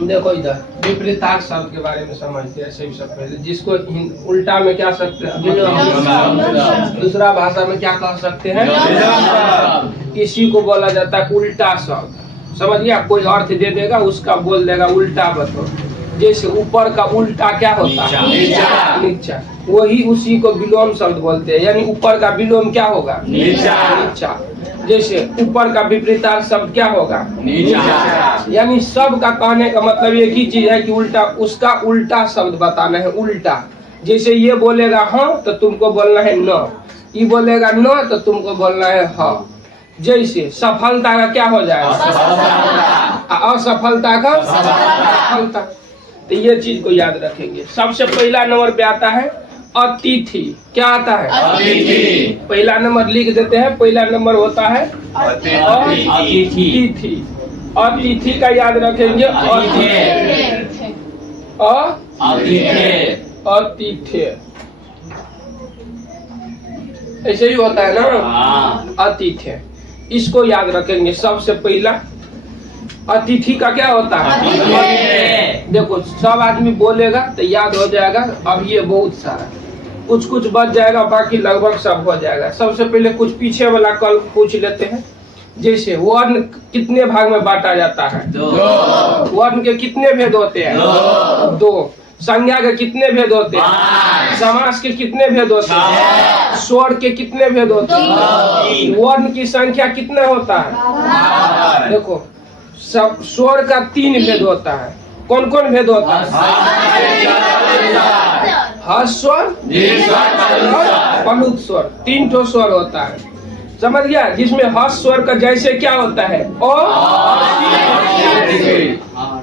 देखो इधर विपरीतार्थ शब्द के बारे में समझते हैं सही सब पहले, जिसको उल्टा में क्या सकते हैं, दूसरा भाषा में क्या कह सकते हैं, इसी को बोला जाता है उल्टा शब्द। समझ गया? कोई अर्थ दे देगा उसका बोल देगा उल्टा बताओ। जैसे ऊपर का उल्टा क्या होता है, नीचा। वही उसी को विलोम शब्द बोलते हैं, यानी ऊपर का विलोम क्या होगा, नीचा। जैसे ऊपर का विपरीतार्थ शब्द क्या होगा, नीचा। यानी सब का कहने का मतलब एक ही चीज है कि उल्टा, उसका उल्टा शब्द बताना है, उल्टा। जैसे ये बोलेगा हाँ तो तुमको बोलना है न, ये बोलेगा न तो तुमको बोलना है हाँ। जैसे सफलता का क्या हो जाएगा, असफलता का सफलता। तो ये चीज को याद रखेंगे। सबसे पहला नंबर पे आता है अतिथि। क्या आता है, अतिथि। पहला नंबर लिख देते हैं, पहला नंबर होता है अतिथि। अतिथि का याद रखेंगे, अतिथि। ऐसे ही होता है ना, अतिथि। इसको याद रखेंगे। सबसे पहला अतिथि का क्या होता है, देखो सब आदमी बोलेगा तो याद हो जाएगा। अब ये बहुत सारा कुछ कुछ बच जाएगा, बाकी लगभग सब हो जाएगा। सबसे पहले कुछ पीछे वाला कल पूछ लेते हैं। जैसे वर्ण कितने भाग में बांटा जाता है, वर्ण के कितने भेद होते हैं, 2। संज्ञा के कितने भेद होते हैं, समास के कितने भेद होते हैं, स्वर के कितने भेद होते हैं, वर्ण की संख्या कितना होता है। देखो सब स्वर का 3 भेद होता है। कौन कौन भेद होता है, हर्ष स्वर, पलुत स्वर, 3 ठो स्वर होता है। समझ गया? जिसमें हर्ष स्वर का जैसे क्या होता है ओ।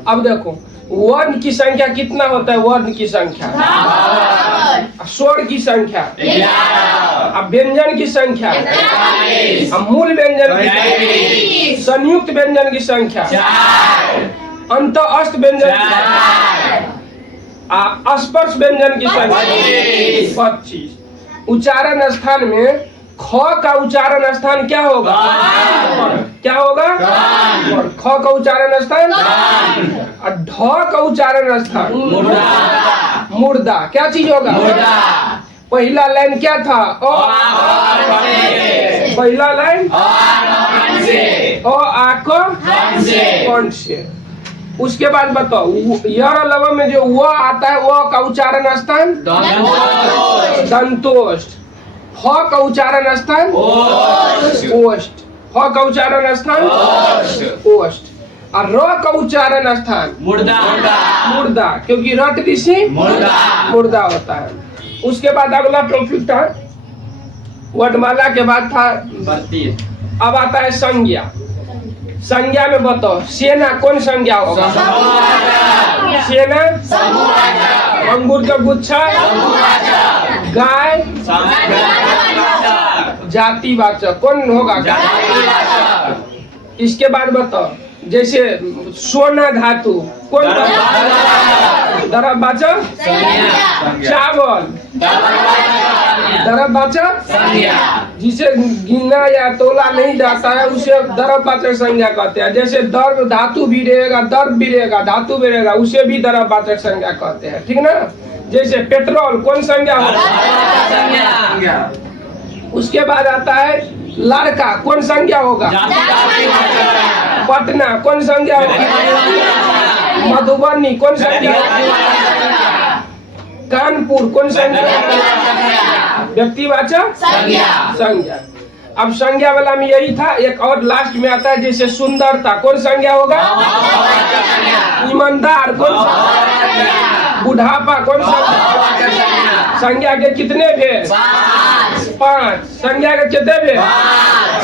अब देखो वर्ण की संख्या कितना होता है, वर्ण की संख्या, स्वर की संख्या, अब व्यंजन की संख्या, अब मूल व्यंजन की, संयुक्त व्यंजन की संख्या, अंत अस्त व्यंजन की, स्पर्श व्यंजन की संख्या 25। उच्चारण स्थान में ख का उच्चारण स्थान क्या होगा, क्या होगा, ख का उच्चारण स्थान, और ढ का उच्चारण स्थान मुर्दा। क्या चीज होगा, पहला लाइन क्या था, पहला लाइन कंठ से। उसके बाद बताओ यर लव में जो व आता है वह का उच्चारण स्थान दंतोष्ठ, फ का उच्चारण स्थान ओष्ठ, फ का उच्चारण स्थान ओष्ठ, और र का उच्चारण स्थान मुर्दा, क्योंकि रट ऋषि मुर्दा होता है। उसके बाद अगला टॉपिक था वर्णमाला के बाद था, अब आता है संज्ञा। संज्ञा में बताओ सेना कौन संज्ञा होगा, सेना, अंगूर का गुच्छा, गाय, जातिवाचक कौन होगा, इसके बाद बताओ जैसे सोना धातु कौन, द्रव्यवाचक, चावल द्रव्यवाचक, जिसे गिना या तोला नहीं जाता है उसे द्रव्यवाचक संज्ञा कहते हैं। जैसे द्रव्य धातु भी रहेगा, द्रव्य भी रहेगा, धातु भी रहेगा, उसे भी द्रव्यवाचक संज्ञा कहते हैं। ठीक ना? जैसे पेट्रोल कौन संज्ञा होगा। उसके बाद आता है लड़का कौन संज्ञा होगा, पटना कौन संज्ञा होगा, मधुबनी कौन संज्ञा होगा, कानपुर कौन संज्ञा, व्यक्तिवाचक संज्ञा। अब संज्ञा वाला में यही था। एक और लास्ट में आता है जैसे सुंदरता कौन संज्ञा होगा, ईमानदार कौन संज्ञा, बुढ़ापा कौन संज्ञा। संज्ञा के कितने भेद, 5। संज्ञा के कितने भेद,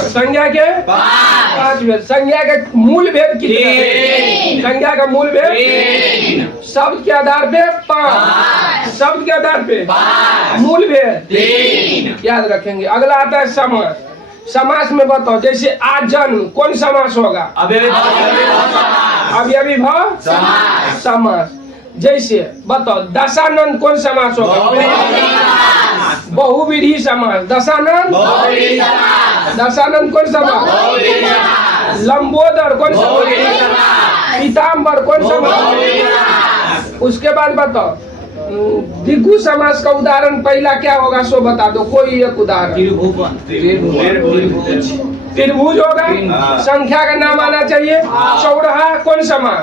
संज्ञा के 5 भेद। संज्ञा के मूल भेद कितने, संज्ञा का मूल भेद शब्द के आधार पे 5, शब्द के आधार पे मूल भेद 3 याद रखेंगे। अगला आता है समास। समास में बताओ जैसे आजन्म कौन समास होगा, अव्ययीभाव समास। जैसे बताओ दशानंद कौन समास होगा, बहुव्रीहि समास। दशानंद, दशानंद कौन समास, लंबोदर कौन समास? पीताम्बर कौन समास? उसके बाद बताओ दिग्गु समास का उदाहरण पहला क्या होगा सो बता दो, कोई एक उदाहरण। त्रिभुज होगा, संख्या का नाम आना चाहिए। चौराहा कौन समास?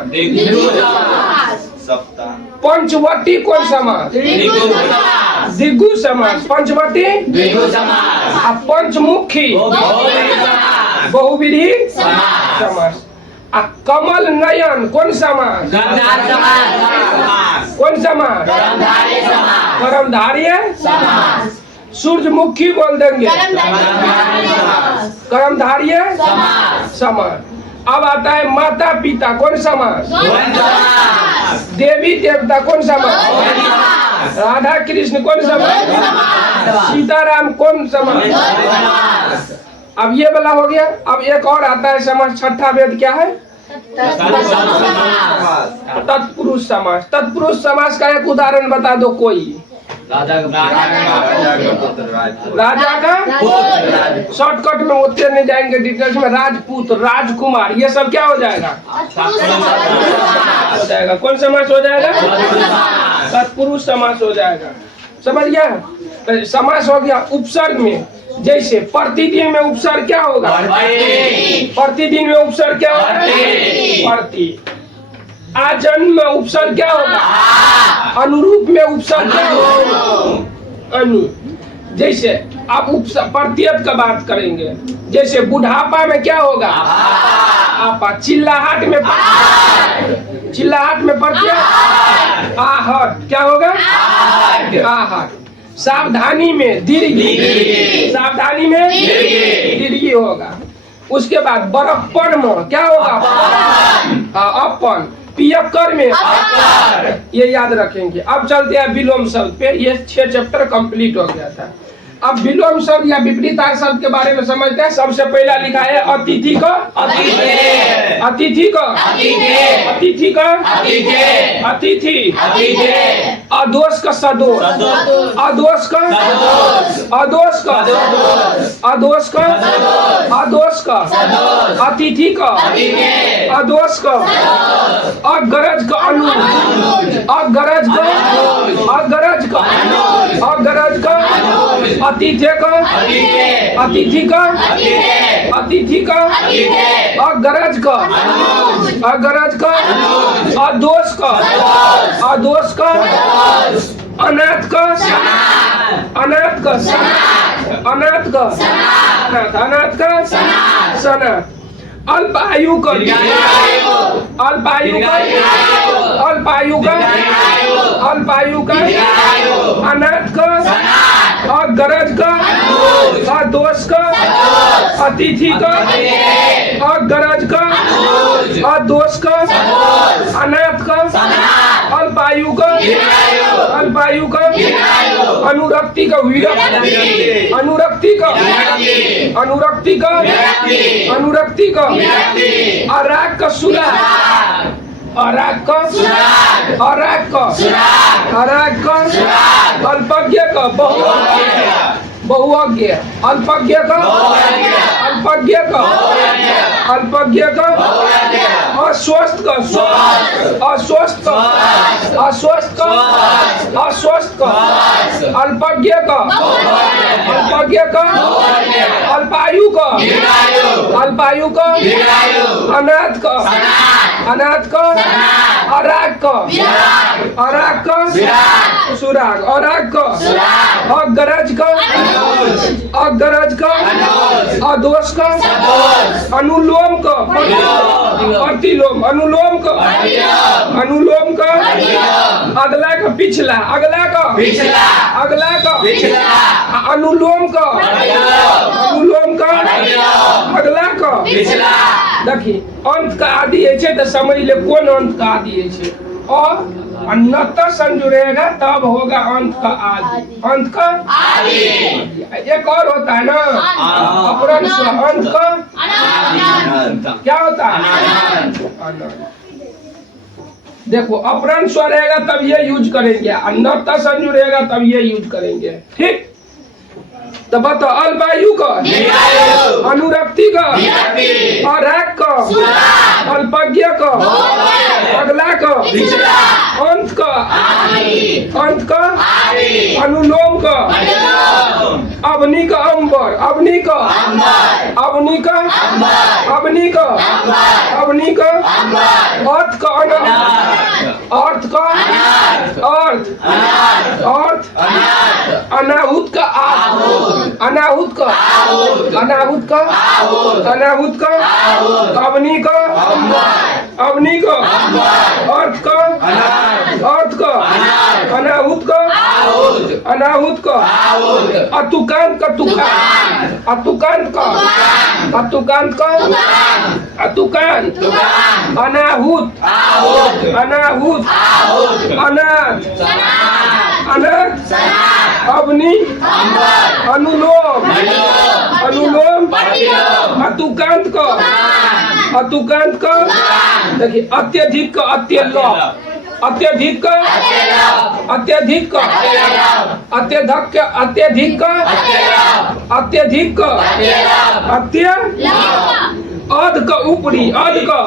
पंचवटी कौन समास? दिग्गु समास। पंचवटी पंचमुखी बहुविधि समास। कमल नयन कौन समास? कौन समास? कर्मधारय समास। सूरजमुखी बोल देंगे कर्मधारय समास। अब आता है माता पिता कौन समास? देवी देवता कौन समास? राधा कृष्ण कौन समास? सीताराम कौन समास? अब ये वाला हो गया। अब एक और आता है समास, छठा वेद क्या है? तत्पुरुष समास। तत्पुरुष समास का एक उदाहरण बता दो कोई। राजा का शॉर्टकट में उतने नहीं जाएंगे डिटेल्स में। राजपूत, राजकुमार, ये सब क्या हो जाएगा? हो जाएगा। कौन समास हो जाएगा? तत्पुरुष समास हो जाएगा। समझ गया? तो समास हो गया उपसर्ग में। जैसे प्रतिदिन में उपसर्ग क्या होगा? प्रतिदिन में उपसर्ग क्या होगा? प्रति। आजन्म में उपसर्ग क्या होगा? अनुरूप में उपसर्ग क्या होगा? अनु। जैसे आप प्रत्यय का बात करेंगे, जैसे बुढ़ापा में क्या होगा? आपा। चिल्लाहट में प्रत्यय आहट क्या होगा? आहट। सावधानी में दीर्घी। सावधानी में दीर्घी होगा। उसके बाद बरप्पन में क्या होगा? अपन। पियक्कर में ये याद रखेंगे। अब चलते हैं विलोम शब्द पे। ये 6 चैप्टर कंप्लीट हो गया था। अब विलोम शब्द या विपरीतार्थ शब्द के बारे में समझते हैं। सबसे पहला लिखा है अतिथि का अतिथि का अतिथि का अतिथि। अदोष का सदोष। अदोष का अदोष का अदोष का अदोष का अतिथि का अदोष का अगरज का अनुज। अगरज का अगरज का अगरज का अतिथि का अतिथि का अतिथि का अगरज का अगरज का अदोष का अदोष का अनाथ का अनाथ का अनाथ का अनाथ का सनाथ। अल्पायु का अल्पायु का अल्पायु का अल्पायु का अनाथ का अगरज का अदोष का अतिथि का अगरज का अदोष का अनाथ का अल्पायु का अल्पायु का अनुरक्ति का विरक्ति अनुरक्ति का अनुरक्ति का अनुरक्ति का अराग का सुराग अराग का अराग का अराग का अल्पज्ञ का बहुअज्ञ अल्पज्ञ का अल्पज्ञ का अल्पज्ञ का अस्वस्थ का अस्वस्थ का अस्वस्थ का अस्वस्थ का अल्पज्ञ का अल्पज्ञ का अल्पायु का अल्पायु का अनाथ का अनाथ का अराग का अराग का सुराग अराग का अगरज का अगरज का अदोष का अनुलोम का प्रतिलोम अनुलोम का अनुलोम का अगला का पिछला अगला का अगला का अनुलोम का अनुलोम का अगला का देखिए अंत का आदि है तो समझ ले कौन अंत का आदि है और अन्नत संजु रहेगा तब होगा अंत का आदि अंत का आदि। एक और होता है ना अपरंश अंत का क्या होता है अनंत। देखो अपरंश रहेगा तब ये यूज करेंगे अन्नत संजु रहेगा तब ये यूज करेंगे ठीक। तो बता अल्पायु का, अनुरक्ति का, अरैक का, अल्पज्ञ का, अगला का, अंत का, अनुलोम का, अवनी का अंबर, अवनी का, अवनी का, अवनी का, अवनी का, अर्थ का, अर्थ का, अर्थ, अर्थ, अनाहुत का, अनाहुत का, अनाहुत का, अनाहुत का, अवनी का, अवनी का, अर्थ का, अर्थ का, अनाहुत का, अनाहुत का, अतुकांत का, तुकांत, अतुकांत का, अतुकांत का, अतुकांत, अनाहुत, अनाहुत, अनाथ, अनाथ, अवनी, अनुलोम, अनुलोम, अतुकांत का, अतुकांत का, देखिए अत्यधिक का, अत्यलोप, अत्यधिक का, अत्यधिक का, अत्यधिक का, अत्यधिक का, अत्यधिक का, अत्य, अध का ऊपरी, अध का,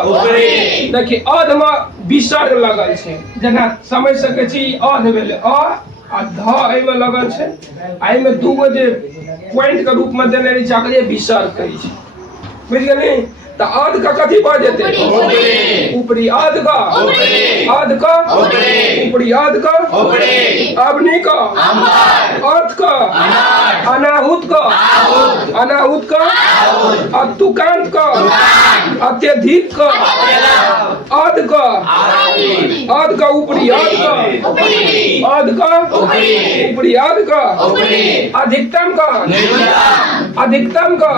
देखिए अध में विसर्ग लगल छै, जेना समझ सके छी अध भेलै आ ध एमे लगल छै, आ एमे दूगो जे पॉइंट के रूप में देने रही छै विसर्ग कहै छै, बुझ गेली। तो अध का कथी भऽ जेतै, ऊपरी, अध का, अध का, ऊपरी, अध का, अवनी का, अर्थ का, अनाहुत का, अनाहुत का, अतुकांत का, अत्यधिक का, अध का, अध का, ऊपरी, अध का, अध का, ऊपरी, अध का, अधिकतम का, अधिकतम का,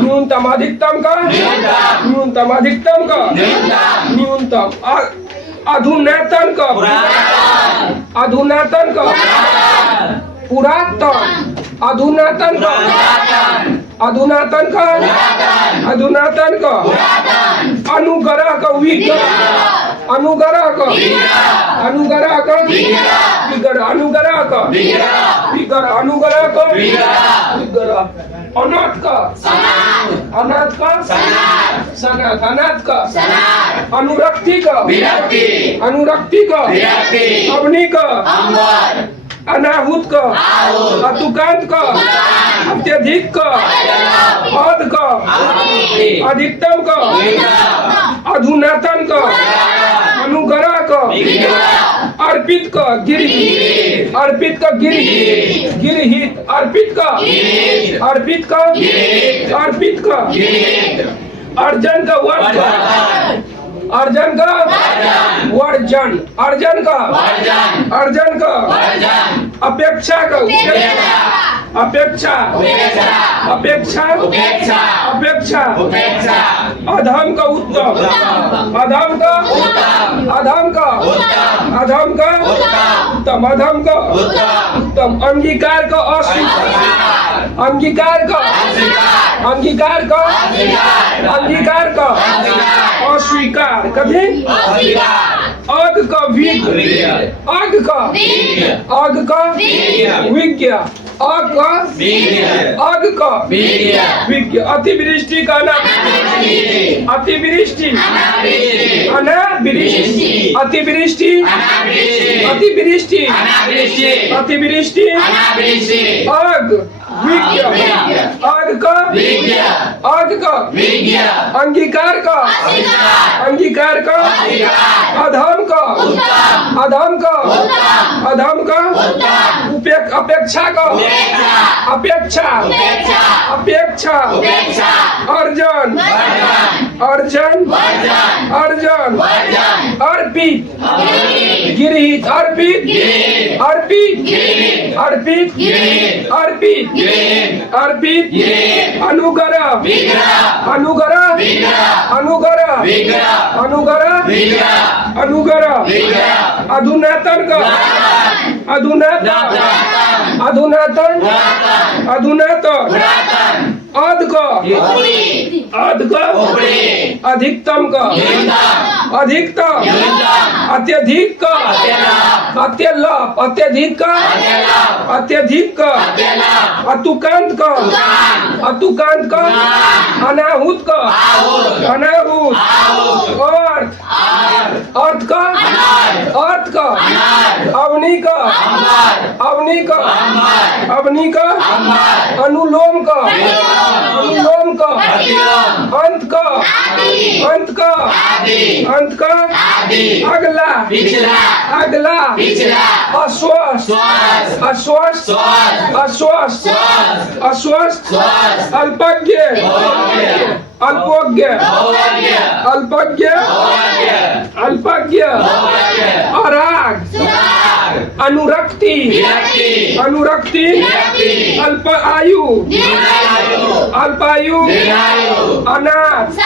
न्यूनतम, अधिकतम का, न्यूनतम, अधिकतम का, न्यूनतम, अधुनातन का, अधुनातन का, पुरातन, अधुनातन का, अधुनातन का, अधुनातन का, अनुग्रह का, विग्रह, अनुग्रह का, अनुग्रह का, विग्रह, अनुग्रह का, विग्रह, अनुग्रह का, विग्रह, अनाथ का, अनाथ का, सनाथ, अनाथ का, अनुरक्ति का, अनुरक्ति का, अवनी का, अनाहुत का, अतुकांत का, अत्यधिक का, अध का, अधिकतम का, अधुनातन का, अनुग्रह का, अर्पित का, गिरहित, अर्पित का, गिरहित, गिरहित, अर्पित का, अर्पित का, अर्पित का, अर्जन का, वर्जन, अर्जन का, वर्जन, अर्जन का, अर्जन का, अपेक्षा का, अपेक्षा, अपेक्षा, अपेक्षा, अधम का, उत्तम, अधम का, अधम का, अधम का, उत्तम, अधम का, उत्तम, अंगीकार का, अस्वीकार, अंगीकार का, अंगीकार का, अंगीकार का, अस्वीकार, कभी अग का, विज्ञ, अग का, अग का, विज्ञ, अग का, अग का, विज्ञ, अतिवृष्टि का, अतिवृष्टि, अनावृष्टि, अतिवृष्टि, अतिवृष्टि, अतिवृष्टि, अग, विज्ञ, अग का, अग का, अंगीकार का, अंगीकार का, अधम का, अधम का, अधम का, अपेक्षा का, अपेक्षा, अपेक्षा, अर्जन, अर्जन, अर्जन, अर्पित, गिरहित, अर्पित, अर्पित, अर्पित, अर्पित, अर्पित, अनुग्रह, अनुग्रह, अनुग्रह, अनुग्रह, अनुग्रह, अधुनातन का, अधुनातन, अधुनातन, अधुनातन, अध का, अध का, अधिकतम का, अधिकतम अत्यधिक अत्यल्प अत्यधिक अत्यधिक अतुकांत अतुकांत अनाहुत अनाहुत अर्थ अर्थ अवनी अवनी अनुलोम अनुलोम अंत अंत अगला अगला अस्वस्थ अस्वस्थ अस्वस्थ अस्वस्थ अल्पज्ञ अल्पोज्ञ अल्पज्ञ अल्पज्ञ अराग अनुरक्ति अनुरक्ति अल्प आयु अल्पायु अनाथ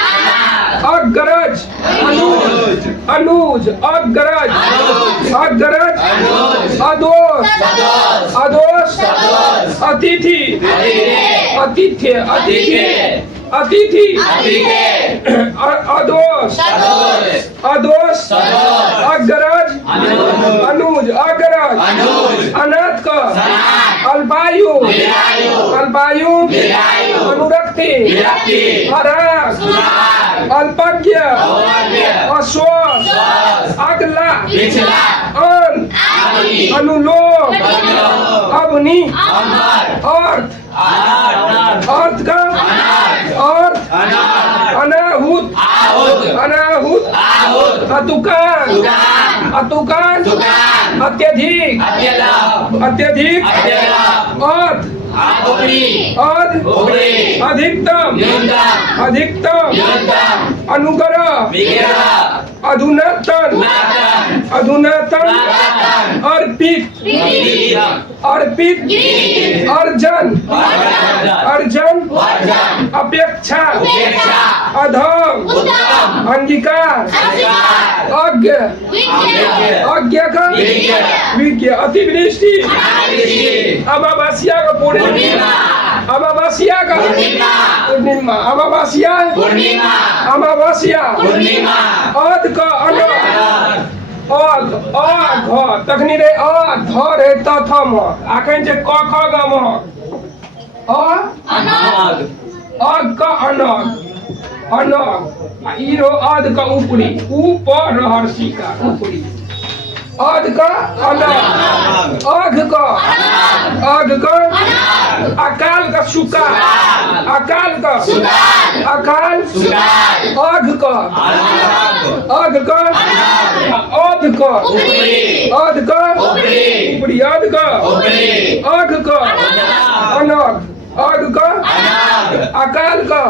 अग्रज अनुज अनुज अग्रज अग्रज अदोष अदोष अतिथि अतिथ्य अतिथि अतिथि अदोष अदोष अग्रज अनुज अग्रज अनाथ का अल्पायु अल्पायु अनुरक्ति अराग अल्पज्ञ अस्वस्थ अगला अंत अनुलोम अवनी अर्थ अर्थ का अर्थ अनाहुत अनाहुत अतुकांत अतुकांत अत्यधिक अत्यधिक अर्थ अधिकतम अधिकतम अनुग्रह अधुनातन अधुनातन अर्पित अर्पित अर्जन अर्जन अपेक्षा अधम अंगीकार अज्ञ अज्ञ का विज्ञ अतिवृष्टि अमावस्या का पूर्णिमा अमावस्या का पूर्णिमा अमावस्या अमावस्या अध का तखनी रे ध रे तथम आखन जे क ख ग म अग का अनग अनग ईरो अध का ऊपरी ऊपर रहर्षि का ऊपरी अध का अनग अघ का अकाल का सुका अकाल का अकाल अघ का अध का अध का ऊपरी अध का अघ का अनग अघ का अकाल का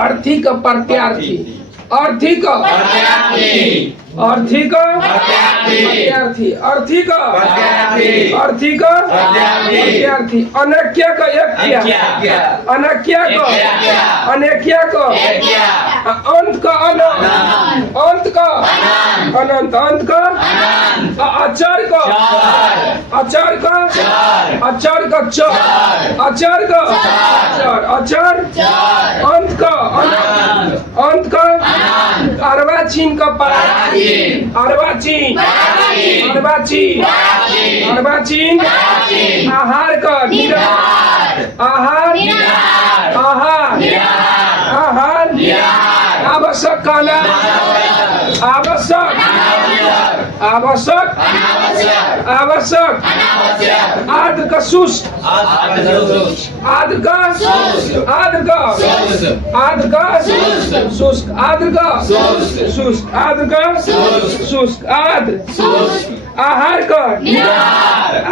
आर्थिक प्रत्यार्थी आर्थिक आर्थिक प्रत्यार्थी आर्थिक आर्थिक प्रत्यार्थी अनक्य का यज्ञ अनक्य का अनक्य का अंत का अंत का अनंत अंत का अचर का अचर का अचर का अचर का अचर अंत का अंत का अर्वाचीन का अर्वाचीन अर्वाचीन आहार का आहार आहार आहार आवश्यक खाना आवश्यक आवश्यक आवश्यक आद्र का शुष्क आद्र का आद्र का आद्र का शुष्क आद्र का शुष्क आद्र का शुष्क आद्र आहार का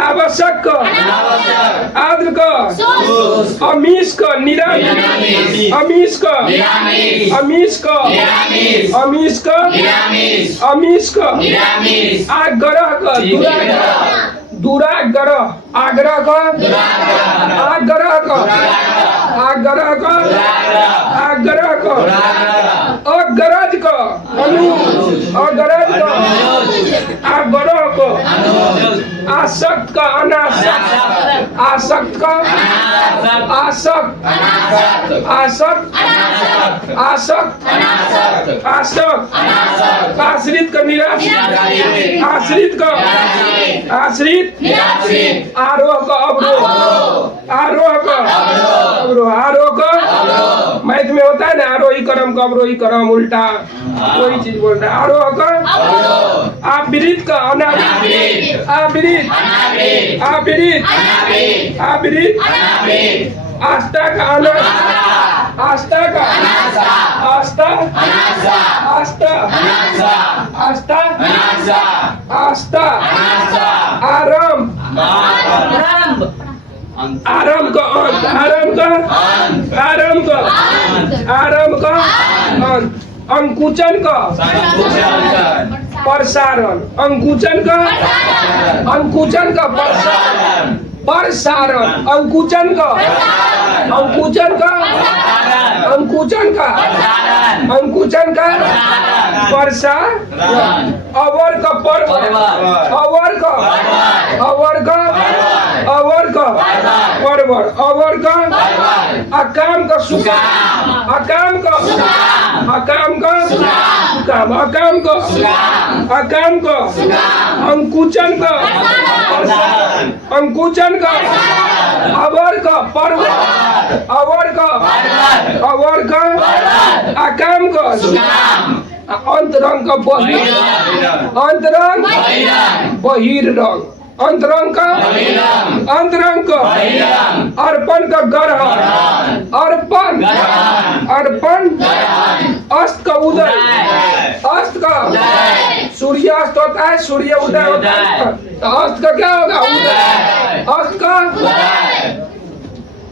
आवश्यक का आद्र का अमीष का निरामिष अमीष का अमीष का अमीष का अमीष का आग्रह का दुराग्रह आग्रह का आग्रह का आग्रह का आग्रह का अग्रज अग्रज का अनुज, अग्रज का आग्रह का, आसक्त का अनासक्त, आसक्त का आसक्त, आसक्त आसक्त, आसक्त आश्रित का निराश्रित, आश्रित का आश्रित, आरोह का अवरोह, आरोह का अवरोह, आरोह का मैथ में होता है ना आरोही क्रम का अवरोही क्रम उल्टा कोई चीज बोल रहा है। आरोह का आवृत का अनावृत, आवृत आवृत आवृत, आस्था का अनास्था, आस्था का आस्था, आस्था आस्था आस्था, आरंभ आरंभ का अंत, आरंभ का आरंभ का आरंभ का अंत, अंकुचन का प्रसारण, अंकुचन का अंकुचन का प्रसारण, प्रसारण अंकुचन का अंकुचन का अंकुचन का अंकुचन का प्रसारण, अवर का पर्वत, अवर का अवर का अवर का परवर, अवर का अकाम का सुकाम, अकाम का अकाम का सुकाम, अकाम का अकाम का अंकुचन का अंकुचन का, अवर का पर्वत, अवर का अकाम का अंतरंग का बहिर, अंतरंग बहिरंग, अंतरंग का अंतरंग का, अर्पण का गर्ह, अर्पण अर्पण, अस्त का उदय, अस्त का सूर्यास्त होता है, सूर्य उदय होता है, तो अस्त का क्या होगा उदय, अस्त का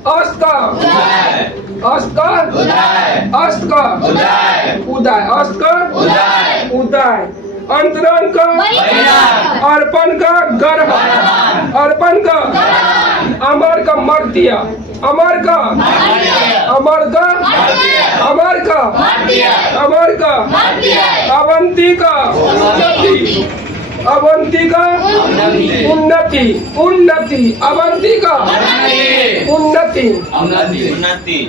अस्त का अस्त का अस्त का उदय, अस्त का उदय, अंतरंग का अर्पण का गर्भ, अर्पण का अमर का मर्त्य, अमर का अमर का अमर का अमर का, अवंती का उन्नति, अवंती का उन्नति, उन्नति अवंती का उन्नति,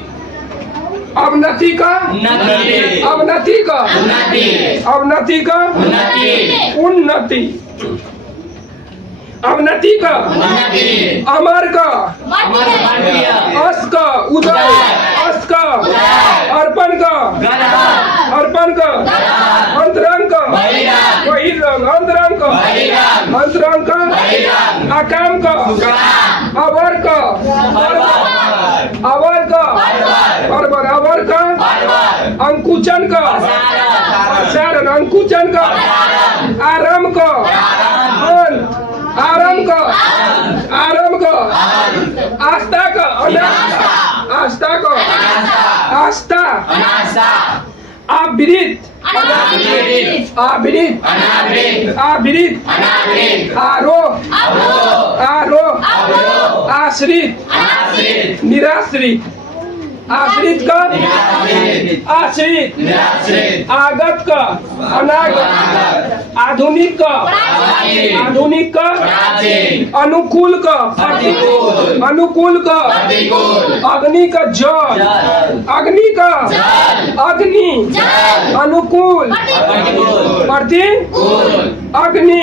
अवनति का अवनति का अवनति का उन्नति, अवनति का अमर का अस्त का उदय, अस्त का अर्पण का अर्पण का, अंतरंग का बहिरंग, अंतरंग का अंतरंग का, अकाम का अवर का अवर का परवर, अवर का अंकुचन का प्रसारण, अंकुचन का आरंभ का अंत, आरंभ का आरंभ का, आस्था का अनास्था, आस्था का आस्था, आवृत आवृत आवृत, आरोह आरोह, आश्रित निराश्रित, आश्रित का आश्रित, आगत का अनागत, आधुनिक का आधुनिक का, अनुकूल का अनुकूल का, अग्नि का जल, अग्नि का अग्नि, अनुकूल प्रतिकूल, अग्नि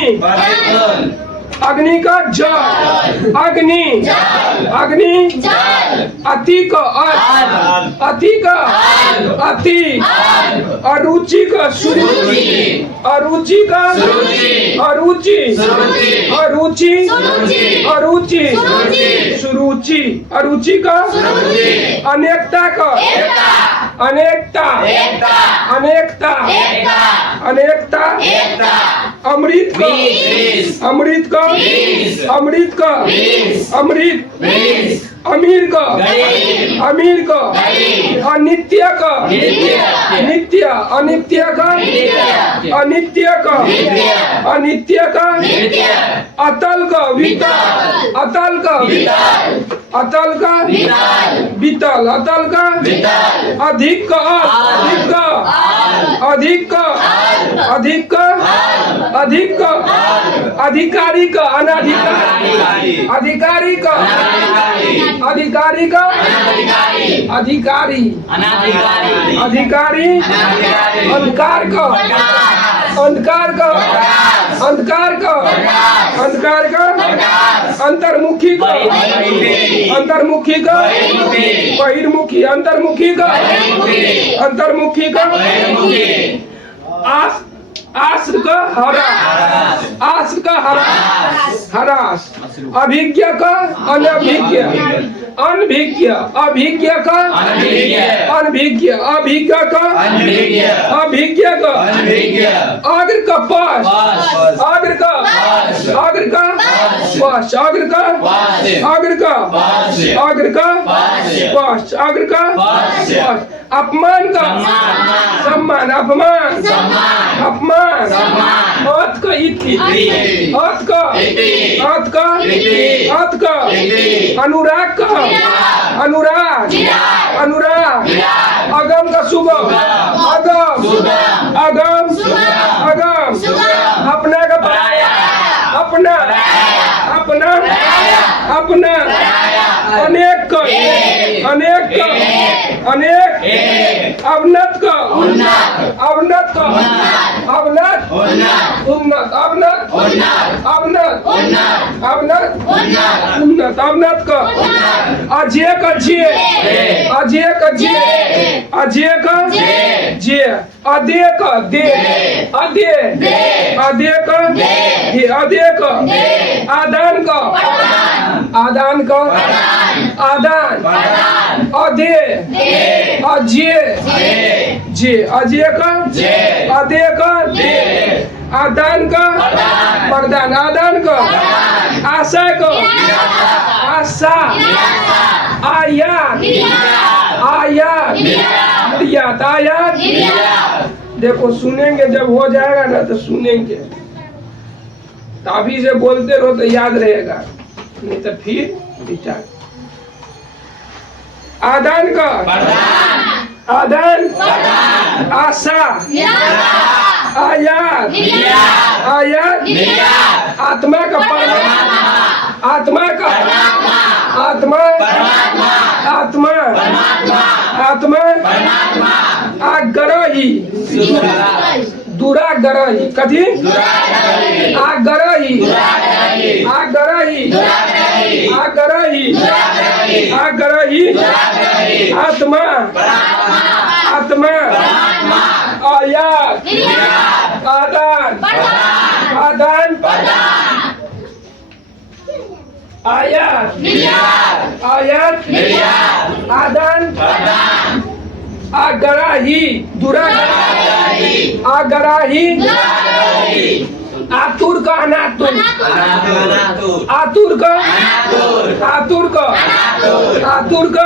अग्नि का जल, अग्नि अग्नि, अति का अति का अति, अरुचि का सुरुचि, अरुचि का अरुचि अरुचि अरुचि सुरुचि, अरुचि का अनेकता का अनेकता अनेकता अनेकता, अमृत का अमृत का अमृत का अमृत, अमीर का अमीर का, अनित्य का नित्य, अनित्य का अनित्य का अनित्य का, अतल का वितल, अतल का अतल का वितल, अतल का अधिक का अधिक का अधिक का अधिक का अधिक का अधिकारी का अनाधिकारी अधिकारी का अधिकारी का अधिकारी अधिकारी अंधकार का अंधकार का अंधकार का अंधकार का अंतर्मुखी का अंतर्मुखी का बहिर्मुखी अंतर्मुखी का अंतर्मुखी का आश्र का हरास आश्र का हरास अभिज्ञ का अनभिज्ञ अनभिज्ञ अभिज्ञ का अनभिज्ञ अभिज्ञ का अभिज्ञ का अग्र का पास अग्र का अग्र का पास अग्र का अग्र का अग्र का पास अग्र का पास अपमान का सम्मान अपमान अपमान अर्थ का इति अर्थ का अर्थ का अर्थ का अनुराग का अनुराग अनुराग अगम का सुगम अगम अगम अगम अपना का पराया अपना अपना अपना अनेक का अनेक का अनेक अवनत का अवनत का अवनत उन्नत अवनत अवनत अवनत उन्नत अवनत का अजय का जे अजय का जे अजय का जे अदय का दे अदय अदय का दे अदय का आदान का आदान का आदान अदय अजय जे अजय का अदय का दे आदान का वरदान आदान का आशा का आशा आयात आयात निर्यात आयात देखो सुनेंगे जब हो जाएगा ना तो सुनेंगे अभी से बोलते रहो तो याद रहेगा नहीं तो फिर विचार आदान का आदान आशा आयात आयात आत्मा का आत्मा का आत्मा आत्मा आत्मा आग्रही दुराग्रही कथी आग्रही आग्रही आग्रही आग्रही आत्मा आत्मा आयात आदान आदान आयात आयात आदान आग्रही दुराग्रही आग्रही आतुर का अनातुर आतुर का आतुर का आतुर का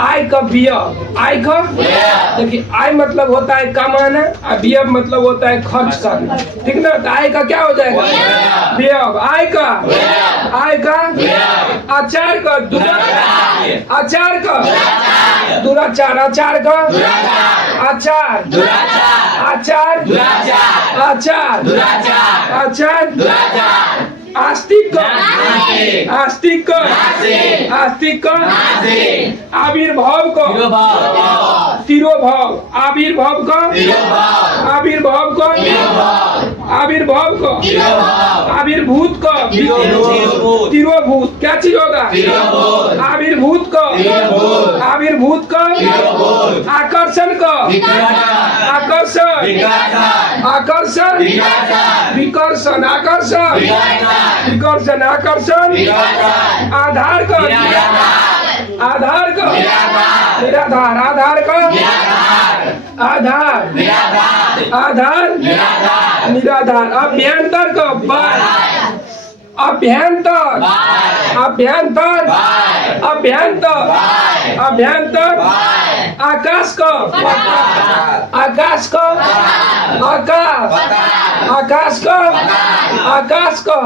आय का व्यय आय का देखिए आय मतलब होता है कमाना और व्यय मतलब होता है खर्च करना ठीक ना तो आय का क्या हो जाएगा व्यय आय का आचार का आचार का दुराचार आचार का आचार आचार आचार आचार आस्तिक आस्तिक आस्तिक आविर्भाव को तिरोभाव आविर्भाव को आविर्भाव को आविर्भाव को आविर्भूत को तिरोभूत क्या चीज होगा आविर्भूत को आविर्भूत को आकर्षण को आकर्षण आकर्षण विकर्षण आकर्षण विकर्षण आकर्षण आधार का आधार का निराधार आधार का आधार आधार निराधार अभ्यंतर का अभ्यंतर अभ्यंतर अभ्यंतर अभ्यंतर आकाश का आकाश का आकाश आकाश का आकाश का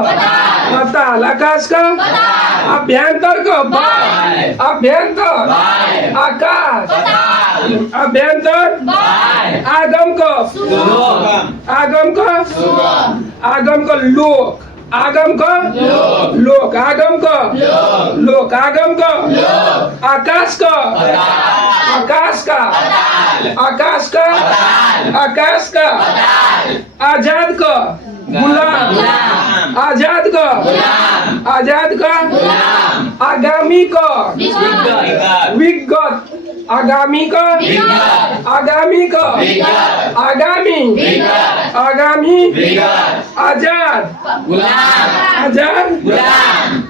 पाताल आकाश का अभ्यंतर का अभ्यंतर आकाश अभ्यंतर आगम का आगम का आगम का लोक आगम का लोक आगम का लोक आगम का आकाश का आकाश का आकाश का आकाश का आजाद का गुलाम आजाद का आजाद का आगामी का विगत आगामी का आगामी का आगामी आगामी आजाद आजाद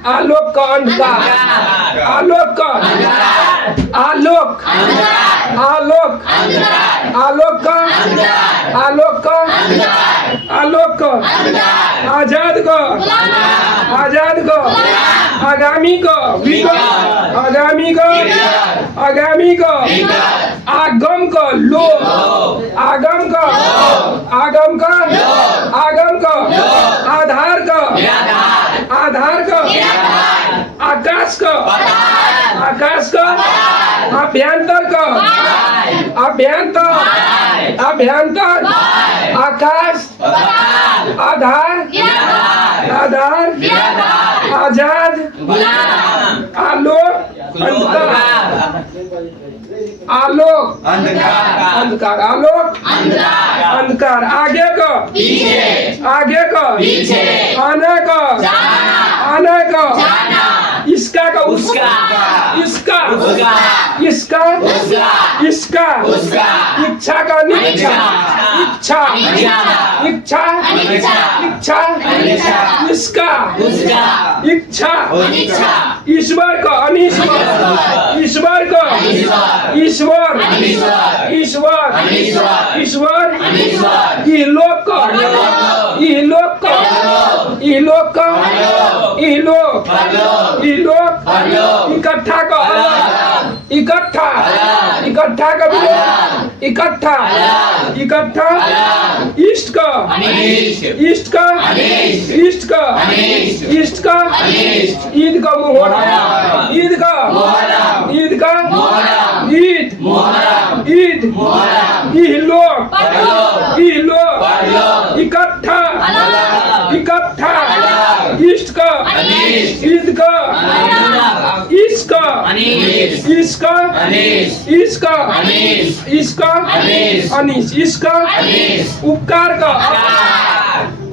आलोक का अंधकार आलोक का आलोक आलोक आलोक का आलोक का आलोक का आजाद का आजाद का आगामी का विगत आगामी का आगामी का आगम का लोक आगम का आगम का आगम का आधार का आधार का आकाश का आकाश का अभ्यंतर का अभ्यंतर अभ्यंतर आकाश आधार आधार आजाद आलोक आलोक अंधकार आलोक अंधकार आगे का आगे का आने का आने का इसका का उसका इसका इसका इसका इच्छा का निच्छा इच्छा इच्छा इच्छा इसका इच्छा ईश्वर का अनिश्वर ईश्वर का ईश्वर ईश्वर ईश्वर इलोक का इलोक का इलोक का इलोक इलोक इकट्ठा का इकट्ठा इकट्ठा का इकट्ठा इकट्ठा इष्ट का इष्ट का इष्ट का इष्ट का ईद का मुहर्रम ईद का ईद का ईद ईद इलोक इलोक इकट्ठा इकट्ठा इष्ट का ईद का इसका इसका इसका इसका अनिश इसका उपकार का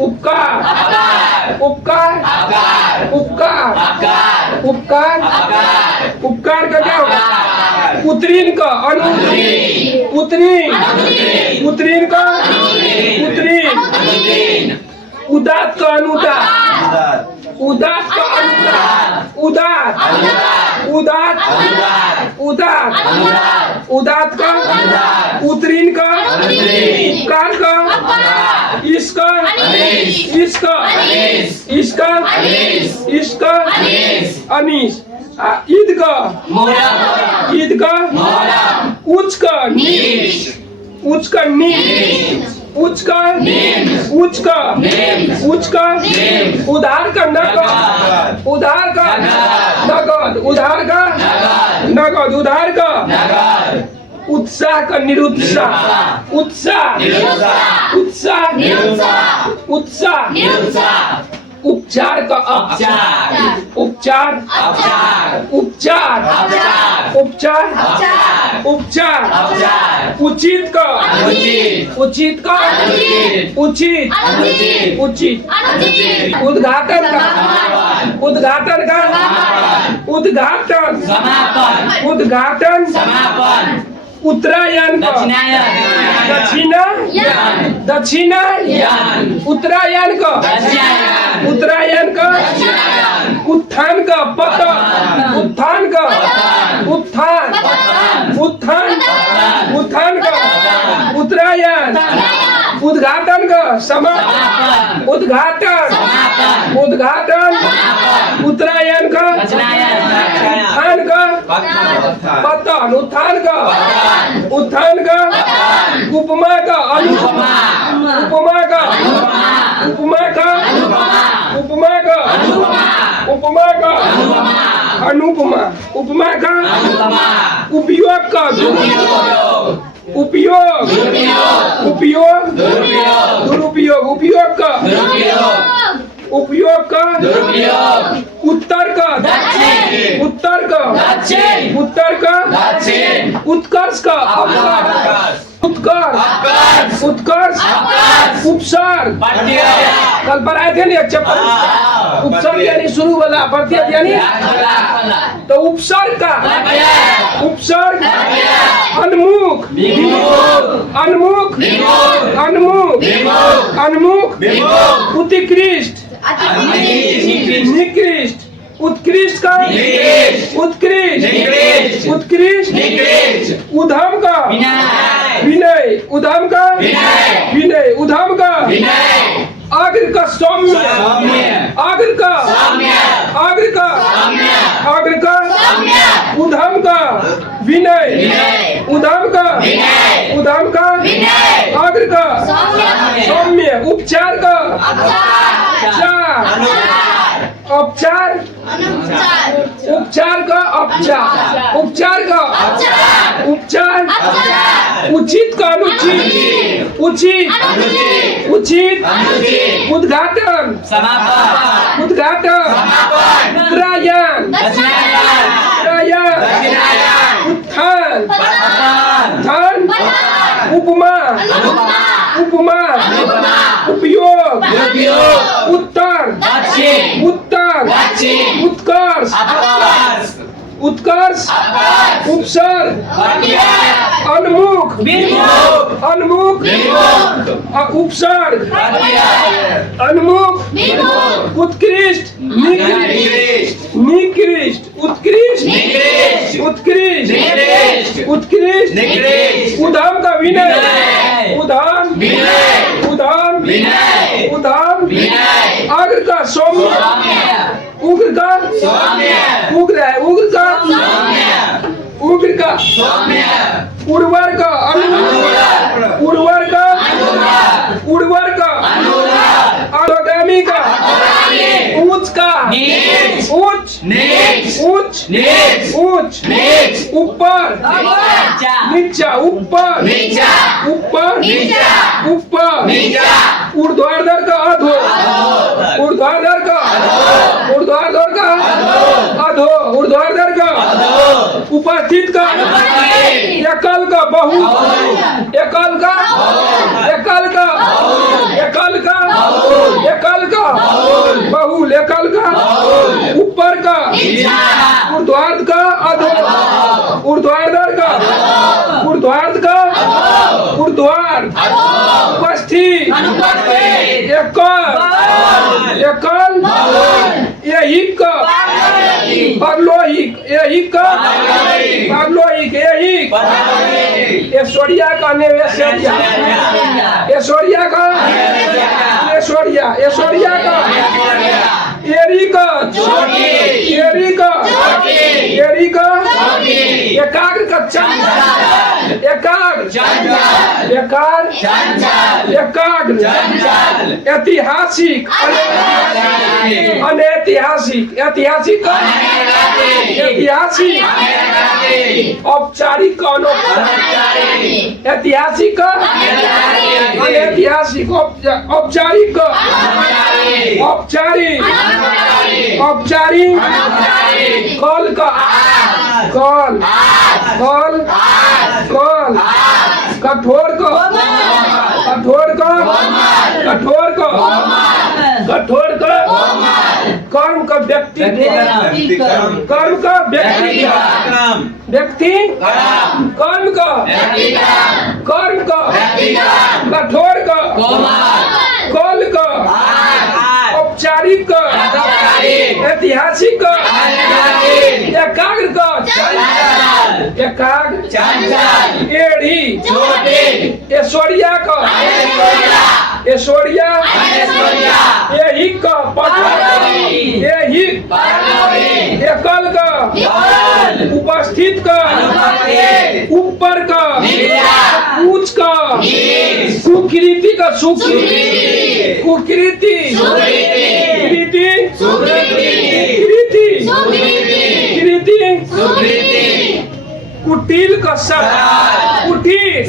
उपकार उपकार उपकार उपकार उपकार का क्या होगा उत्तीर्ण का अनु उत्तीर्ण उत्तीर्ण का उत्तीर्ण उदात का अनुदात उदात का अनुदात उदात उदात उदात उदात का उत्तीर्ण का उपकार का इसका इसका इसका इसका अनीस ईद का ईद का उच्च का उच्च का उच्च का उच्च का उच्च का उधार का नगद उधार का नगद उधार का नगद उधार का उत्साह का निरुत्साह उत्साह उत्साह उत्साह उपचार का उपचार उपचार उपचार उपचार उपचार उचित का उचित का उचित उचित उद्घाटन का उद्घाटन का उद्घाटन उद्घाटन उत्तरायण का दक्षिणा दक्षिणायन उत्तरायण का उत्तरायण का उत्थान का पतन उत्थान का उत्थान उत्थान उत्थान का उत्तरायण उद्घाटन का समापन उद्घाटन उद्घाटन उत्तरायण का उत्थान का पतन उत्थान का उत्थान का उपमा का अनुपमा उपमा का उपमा का उपमा का उपमा का अनुपमा उपमा का उपयोग का उपयोग उपयोग दुरुपयोग उपयोग का उपयोग का उत्तर का उत्तर का उत्तर का उत्कर्ष का उत्कर्ष उत्कर्ष उपसर्ग कल पढ़ाए थे नहीं अच्छा उपसर्ग यानी शुरू वाला प्रत्यय यानी तो उपसर्ग का उपसर्ग अनमुख अनमुख अनमुख अनमुख उत्कृष्ट निकृष्ट उत्कृष्ट का उत्कृष्ट उत्कृष्ट उधम का विनय उधम का विनय उधम का अग्र का सौम्य अग्र का अग्र का अग्र का उधम का विनय उधम का उधम का अग्र का सौम्य उपचार का उपचार उपचार का उपचार उपचार का उपचार उचित का अनुचित उचित उचित उद्घाटन उद्घाटन प्रयाण उत्थान उत्थान उपमा उपमा उपयोग उत्तर उत्तर उत्कर्ष उत्कर्ष उपसर्ग अनमुख अनमुख उपसर्ग अनमुख उत्कृष्ट निकृष्ट निकृष्ट उत्कृष्ट उत्कृष्ट उत्कृष्ट उधम का विनय उधम उधम उधम अग्र का सौम्य उग्र का उग्र है उग्र का उग्र का उर्वर का उर्वर का उर्वर का अनुगामी का उच्च का उच्च उच्च उच्च ऊपर नीचा ऊपर ऊपर ऊपर ऊर्ध्वाधर का अधो ऊर्ध्वाधर का ऊर्ध्वाधर का अधो ऊर्ध्वाधर का उपस्थित का एकल का बहु एकल का एकल का एकल का एकल का बहुल एकल का ऊपर का ऊर्ध्वाधर का अधो ऊर्ध्वाधर का ऊर्ध्वाधर का ऊर्ध्वाधर उपस्थित एकल एकल यही का परलोहिक यही का परलोहिक यही ऐश्वर्या का नेवेश्वर्या ऐश्वर्या का ऐश्वर्या ऐश्वर्या का एरी का एरी का एरी का एकाग्र का चंचल एकाग्र एकाग्र एकाग्र ऐतिहासिक अनैतिहासिक ऐतिहासिक ऐतिहासिक औपचारिक ऐतिहासिक अनैतिहासिक औपचारिक औपचारिक औपचारिक कल का कल कल कल कठोर का कठोर का कठोर का कठोर का कर्म का व्यक्ति कर्म का व्यक्ति व्यक्ति कर्म का कर्म का कठोर का कल का औपचारिक का ऐतिहासिक का एकाग्र का एकाग्र एड़ी ऐश्वर्या का ऐश्वर्या यही का यही एकल का उपस्थित का ऊपर का उच्च का सुकृति का सुकृति कुकृति कृति कृति कृति कुटिल का शब्द कुटिल,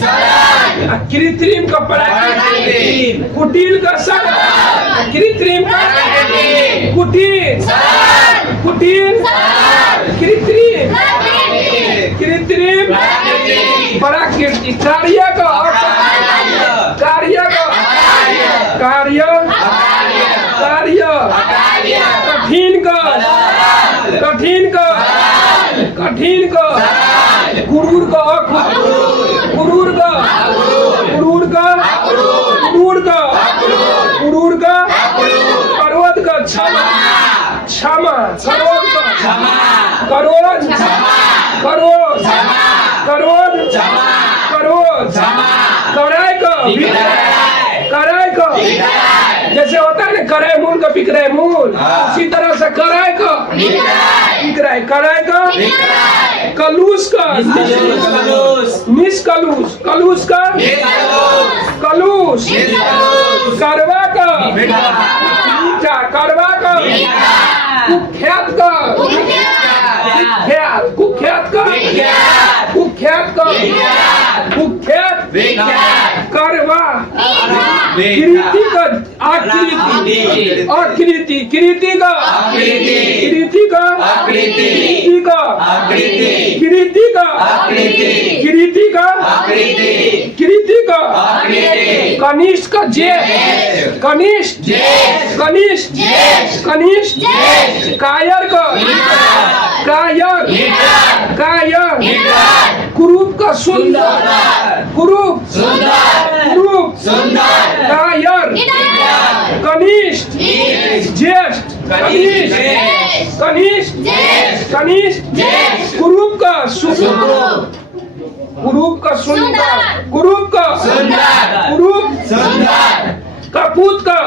कृत्रिम का प्राकृतिक, कुटिल का शब्द कृत्रिम का कुटिल, कुटिल कृत्रिम, कृत्रिम प्राकृतिक, कार्य का कार्य का कार्य कार्य, कठिन का कठिन का कठिन का, गुरूर का गुरूर का गुरूर का गुरूर का गुरूर का, करोध का क्षमा क्षमा, करोध का करोध करोध करोध करोध, कराय का कराय का, जैसे होता है ना कराय मूल का बिक्रय मूल, उसी तरह से कराय का बिक्रय, कराय का कलुष का निष्कलुष, कलुष का कलुष, करवा का करवा का, कुख्यात का कुख्यात, कुख्यात का कुख्यात का कुख्यात, करवा, कृति का आकृति, आकृति, कृति का कृति का कृति का कृति का कृति का कृति का, कनिष्ठ का ज्येष्ठ, कनिष्ठ कनिष्ठ कनिष्ठ, कायर का कायर कायर, कुरूप का सुंदर, कुरूप कुरूप, कायर कनिष्ठ ज्येष्ठ, कनिष्ठ कनिष्ठ कनिष्ठ, कुरूप का सुंदर, कुरूप का सुंदर, कुरूप का कुरूप, कपूत का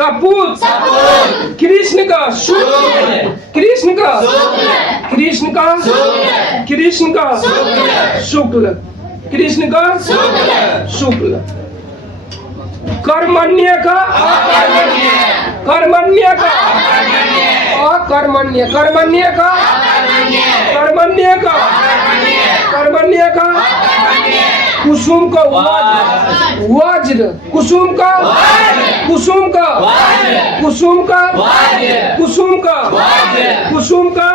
कपूत, कृष्ण का शुक्ल, कृष्ण का कृष्ण का कृष्ण का शुक्ल, कृष्ण का शुक्ल, कर्मण्य का कर्मण्य का अकर्मण्य, कर्मण्य का कर्मण्य का कर्मण्य का, कुसुम का वज्र, वज्र, कुसुम का कुसुम का कुसुम का कुसुम का कुसुम का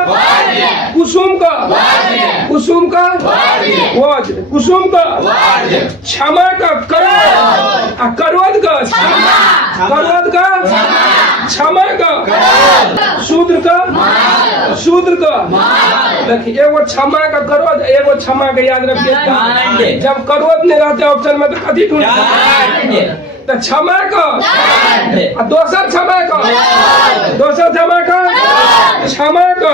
कुसुम का कुसुम का वज्र, कुसुम का, क्षमा का करोध, करोध का करोध का क्षमा का, शूद्र का शूद्र का, देखिए एगो क्षमा का क्रोध, एगो क्षमा का याद रखिए, जब क्रोध नहीं रहते ऑप्शन में तो कथी ढूंढते, तो क्षमा का दोसर क्षमा का दोसर क्षमा का क्षमा का,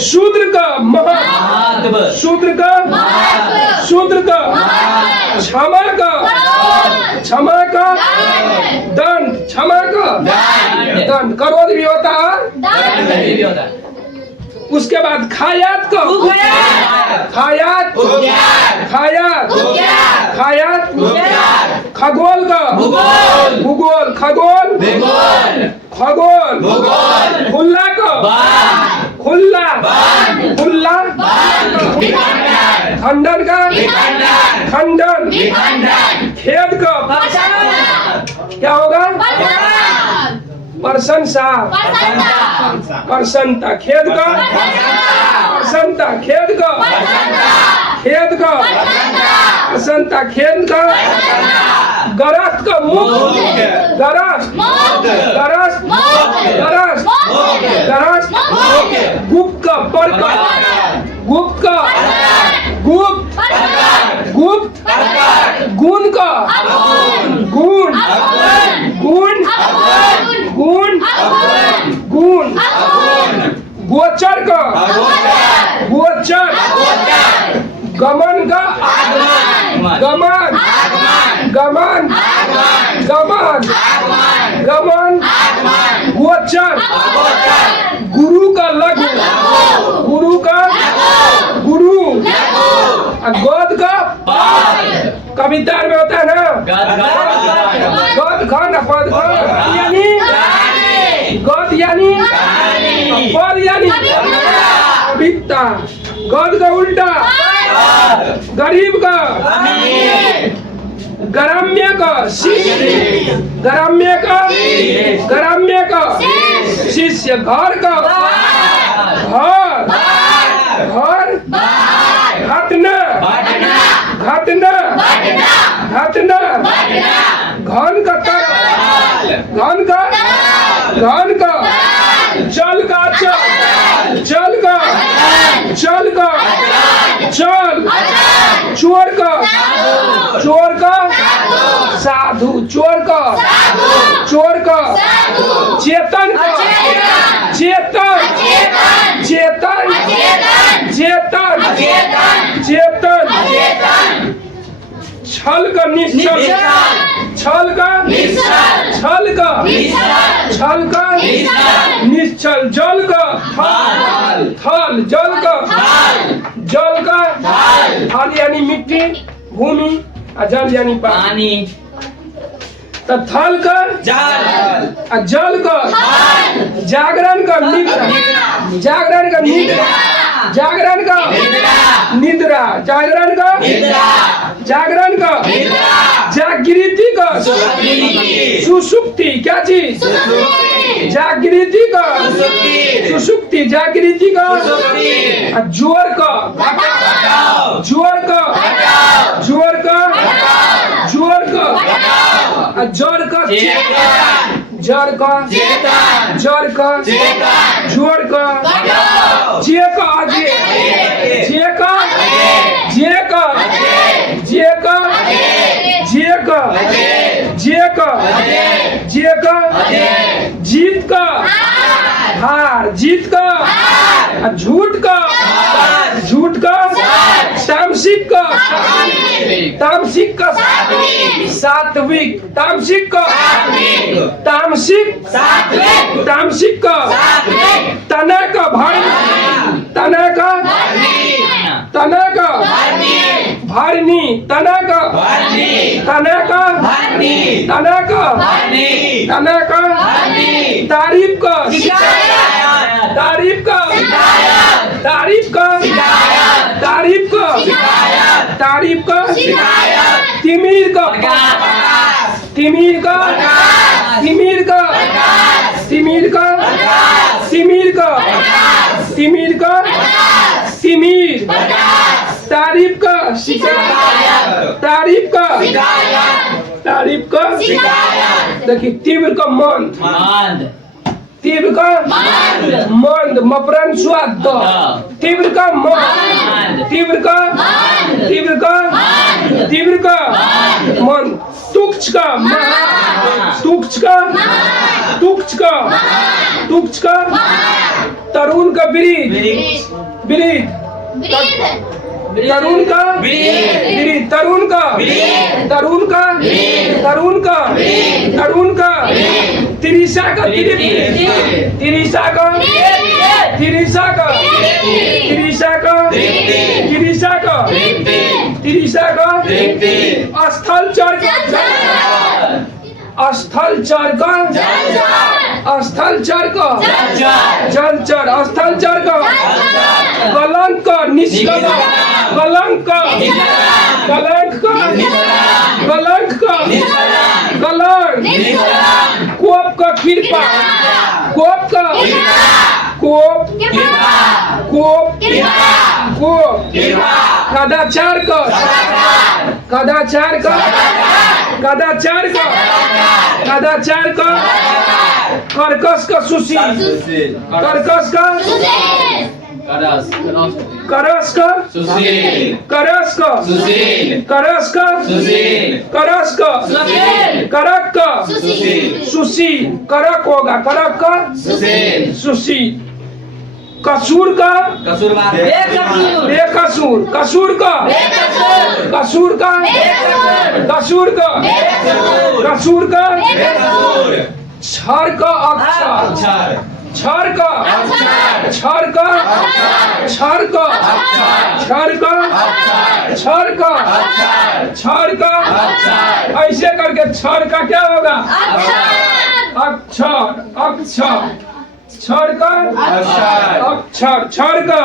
शूद्र का महत्व, शूद्र का शूद्र का, क्षमा का क्षमा का, दंड, क्षमा का दंड, क्रोध भी होता है। उसके बाद खायात का खायात खायात खायात, खगोल का भूगोल, खगोल खगोल, खुल्ला का खुल्ला खुल्ला, खंडन का खंडन, खेद का क्या होगा, प्रशंसा प्रसन्नता, खेद का प्रसन्नता, खेद का खेद का प्रसन्नता, खेद का, गरज का मुक्त, गरज गरज गरज गरज, गुप्त का प्रकट, गुप्त का गुप्त गुप्त, गुण का गुण गुण गुण गुण, गोचर का गोचर, गमन का गमन गमन गमन गमन, गोचर, गुरु का लघु, गुरु का गुरु, गोद का कविता में होता है ना, गोद खान पद खान यानी गोद यानी पद यानी कविता, गद का उल्टा गरीब का ग्राम्य का ग्राम्य का ग्राम्य का शिष्य घर का घर घर घटना घटना घटना घन का घन का घन का चल का चल का चल का चल चोर का साधु चोर का चेतन का चेतन चेतन चेतन चेतन छल का निश्चल छल का छल का छल का निश्चल जल का थल जल का थल यानी मिट्टी भूमि और जल यानी पानी तो थल का जल का जागरण का निद्रा जागरण का निद्रा जागरण का निद्रा जागरण का जागरण का जागृति का सुसुप्ति क्या चीज जागृति का सुसुप्ति जागृति का जोर का जोर का जोर का जोर का जड़ का जड़ का जड़ का जोड़ का जे का जे का जे का जे का जे का जे का जे का जीत का हार जीत का झूठ का झूठ का तामसिक का तामसिक का सात्विक तामसिक का तामसिक तामसिक का तना का भरनी तना का तना का भरनी तना का तना का तना का तना का तारीफ का तारीफ का तारीफ का तारीफ का तारीफ का तिमिर का तिमिर का तिमिर का तिमिर का तिमिर का तिमिर का तिमिर तारीफ का तारीफ का तारीफ का देखिए तीव्र का मंद तीव्र का मंद मपरन स्वाद तीव्र का मंद तीव्र का तीव्र का तीव्र का मंद तुक्ष का तुक्ष का तुक्ष का तुक्ष का तरुण का ब्रीज ब्रीज तरुण का ब्रीज तरुण का तरुण का तरुण का तरुण का तिरिसा का तिरिसा का तिरिसा का तिरिसा का तिरिसा का तिरिसा का स्थल चर का स्थल चर का स्थल चर का जल चर स्थल चर का कलंक का निष्कलंक कलंक का कलंक का कलंक का कलंक कोप का कृपा कोप का कोप कोप कोप कदाचार का कदाचार का कदाचार का कदाचार का कर्कश का सुशील कर्कश का करस का करस का करस का करस का करक का सुशील करक होगा करक का सुशील कसूर का बेकसूर कसूर का कसूर का कसूर का कसूर का क्षर का अक्षर क्षर का क्षर का क्षर का क्षर का क्षर का क्षर का ऐसे करके क्षर का क्या होगा अक्षर अक्षर क्षर का अक्षर, क्षर का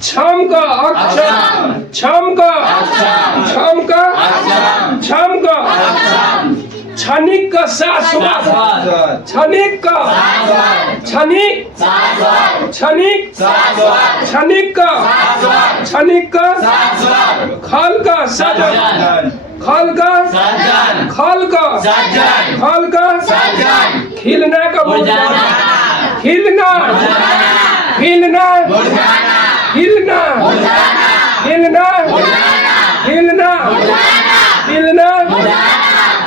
क्षम का अक्षर, क्षम का क्षम का क्षम का क्षणिक का शाश्वत, क्षणिक का क्षणिक क्षणिक क्षणिक का क्षणिक का खल का सजन, खल का खल का खल का खिलना का मुरझाना, खिलना खिलना खिलना खिलना खिलना खिलना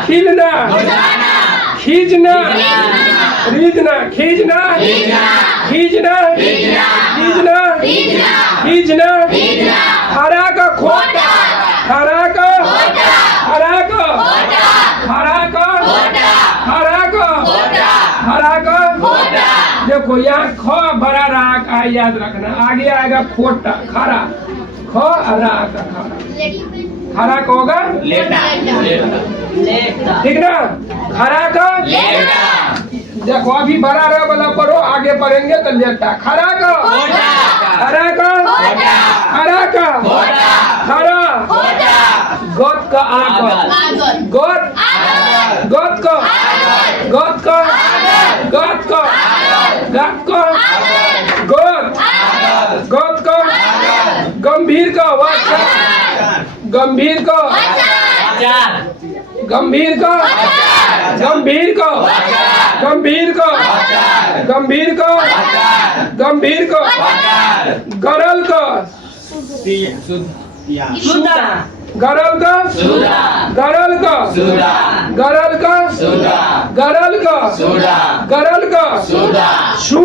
खिलना खींचना रीजना खींचना खींचना खींचना खींचना हरा का खोटा, हरा का हरा का हरा का हरा का हरा का देखो यहाँ ख बड़ा रहा का याद रखना, आगे आएगा खोटा खरा, ख हरा का खरा, खरा का होगा लेटा, ठीक ना, खरा का लेटा। देखो अभी बड़ा रहा वाला पढ़ो, आगे पढ़ेंगे तो लेटा, खरा का खरा का खरा का खरा गोत का आगत, गोत गोत का गोत का गोत का गोत का गोत गोत का गंभीर का वाचा, गंभीर का गंभीर का गंभीर का गंभीर का गंभीर का गंभीर का गरल का गरल का गरल का गरल का गरल का गरल का शू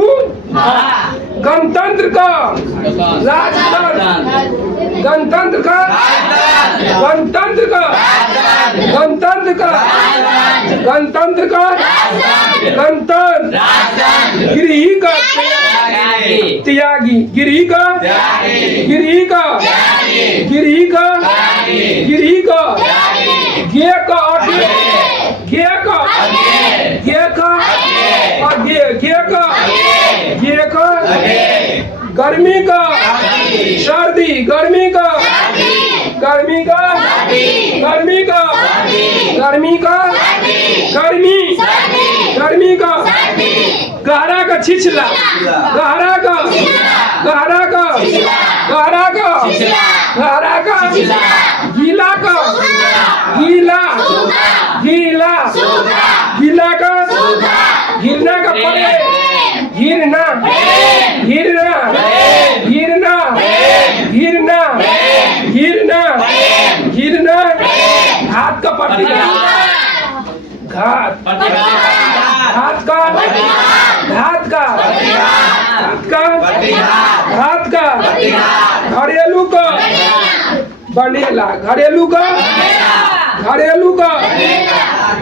गणतंत्र का राजतंत्र, गणतंत्र का गणतंत्र का गणतंत्र का गणतंत्र का गणतंत्र गिरही का त्यागी, गिरही का गिरही का गिरही का गिरही का गे का गे का गे का गे गे का गे का गर्मी का सर्दी, गर्मी का गर्मी का गर्मी का गर्मी का गर्मी गर्मी का गहरा का छिछला, गहरा का गहरा का गहरा का गहरा का गीला का गीला गीला गीला का गिरना का पड़े, गिरना गिरना गिरना गिरना गिरना गिरना घात का पट्टी, घात घात का घात का घात का घरेलू का बनेला, घरेलू का घरेलू का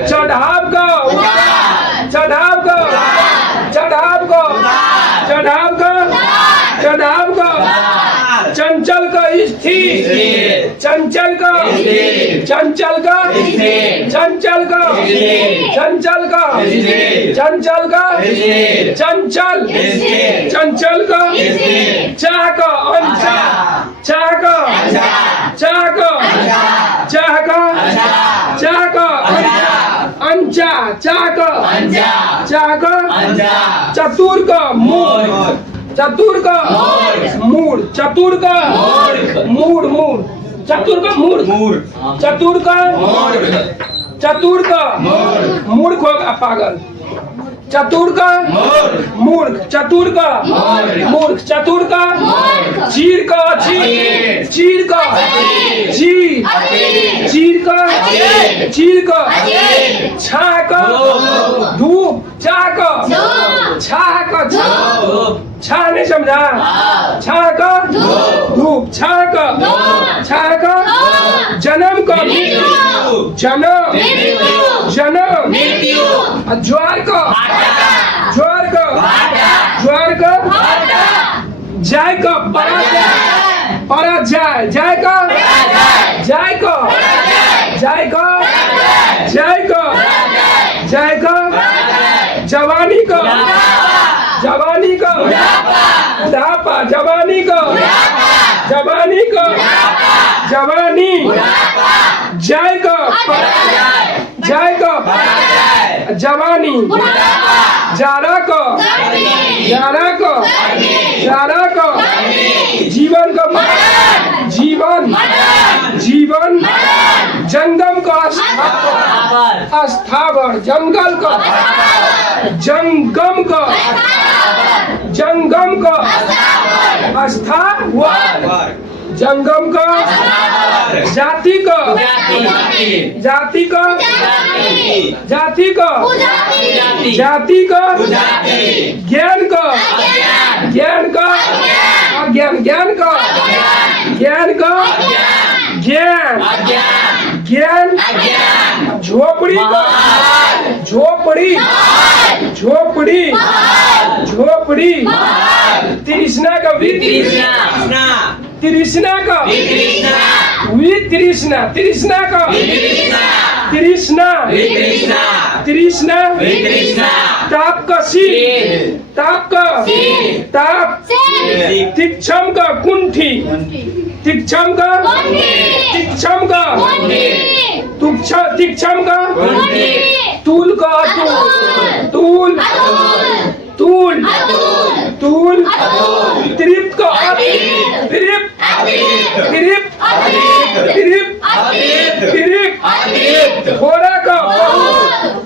चढ़ाव का चढ़ाव का चढ़ाव का चढ़ाव का चढ़ाव का चंचल का स्थिर, चंचल का चंचल का चंचल का चंचल का चंचल का चंचल चंचल का चाह का अंचा, चाह का चाह का चाह का चाह का अंचा, चाह का चाह का चतुर का मूड, चतुर का मूड, चतुर का मूड मूड चतुर का मूड चतुर का चतुर का मूर्ख होगा पागल, चतुर का मूर्ख, चतुर का मूर्ख, चतुर का चीर का चीर, चीर का चीर, चीर का चीर का छा का धूप, छा का छा का छा नहीं समझा, छा का धूप, छा का जन्म का जन्म जन्म ज्वार का ज्वार का ज्वार का जाय का परा जाय, जाय का जाय का जाय का जाय का जाय का जवानी का जवानी का जवानी का जवानी जय का जय का जवानी जारा का जारा का जारा का जीवन का जीवन जीवन जंगम का अस्थावर जंगल का जंगम का जंगम का अस्थावर जंगम का जाति का जाति का जाति का जाति का ज्ञान का ज्ञान का ज्ञान ज्ञान का ज्ञान का ज्ञान ज्ञान झोपड़ी का झोपड़ी झोपड़ी झोपड़ी तृष्णा का तृष्णा तृष्णा का तृष्णा तृष्णा का तृष्णा तृष्णा ताप का ताप का ताप तीक्षम का कुंठी तीक्षम का तीक्षम का तीक्षम का तूल का तूल तूल तूल त्रिप का त्रिप त्रिप त्रिप त्रिप थोड़ा का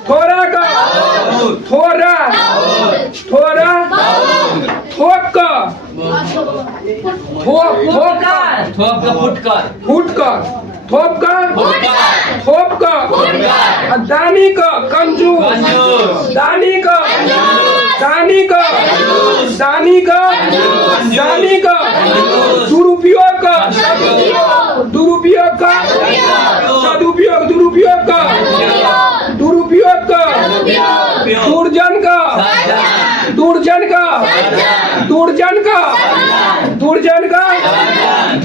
थोड़ा का थोड़ा थोड़ा थोक का थोक का फुटकर फुटकर थोप का थोप का दानी का कंजूस दानी का दानी का दानी का दानी का दुरुपयोग का दुरुपयोग का सदुपयोग दुरुपयोग का दुरुपयोग का दुर्जन का दुर्जन का दुर्जन का दुर्जन का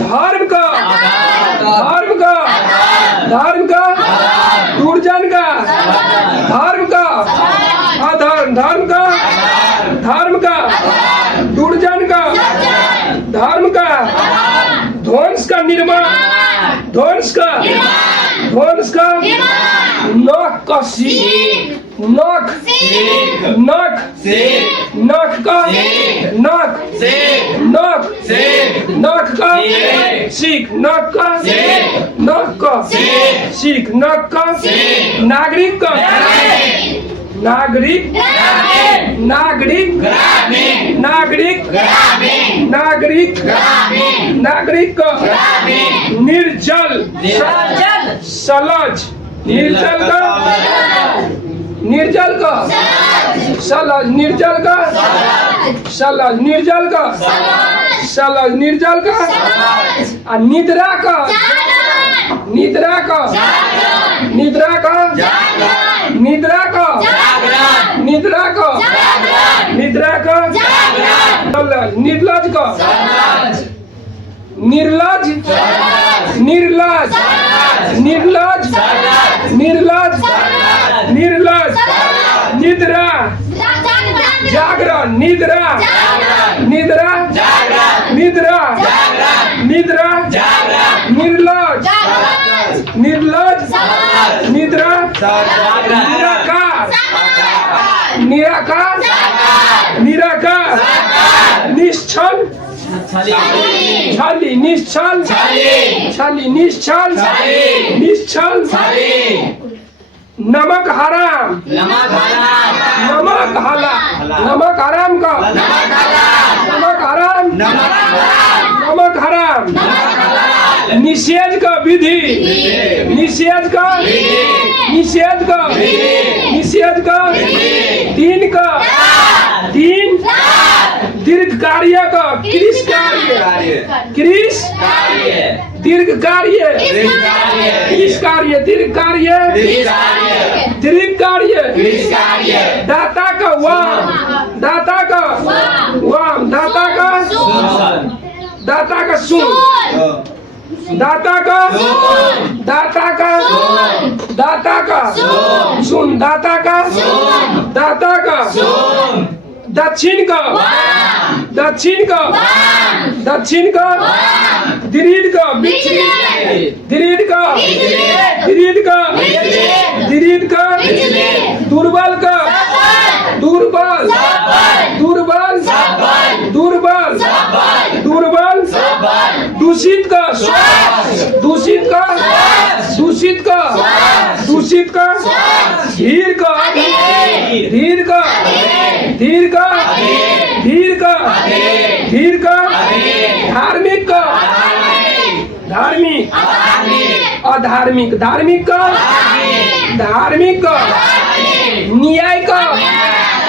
धर्म का धर्म का धर्म का दुर्जन का धर्म का अधर्म धर्म का धर्म का दुर्जन का धर्म का ध्वंस का निर्माण ध्वंस का ध्वंस का नख का नख नख नख का नख नख नख का सीख नख का नख का सीख नख का नागरिक का नागरिक नागरिक नागरिक नागरिक नागरिक का निर्जल सलज निर्जल का निर्जल का सलज निर्जल का सलज निर्जल का सलज निर्जल का निद्रा का निद्रा का निद्रा का निद्रा का निद्रा का निद्रा का निर्लज का निर्लज निर्लज निर्लज निर्लज निर्लज निद्रा जागरण निद्रा निद्रा निद्रा निद्रा निर्लज निर्लज निद्रा निराकार निराकार निराकार निश्चल छली निश्चल छली निश्चल निश्चल नमक हराम नमक हराम नमक हराम का नमक हराम नमक हराम निषेध का विधि निषेध का निषेध का निषेध का तीन का तीन दीर्घ कार्य का कृष कार्य कृष दीर्घ कार्य कृष कार्य दीर्घ कार्य दीर्घ कार्य दाता का वाम दाता का वाम दाता का दाता का सुन दाता का दाता का दाता का सुन दाता का दाता का दक्षिण का दक्षिण का दक्षिण का दृढ़ का दृढ़ का दृढ़ का दृढ़ का दुर्बल का दुर्बल दुर्बल दुर्बल दुर्बल दूषित का दूषित का दूषित का दूषित का धीर का धीर का धीर का धीर का धीर का धार्मिक का धार्मिक अधार्मिक धार्मिक का धार्मिक का न्याय का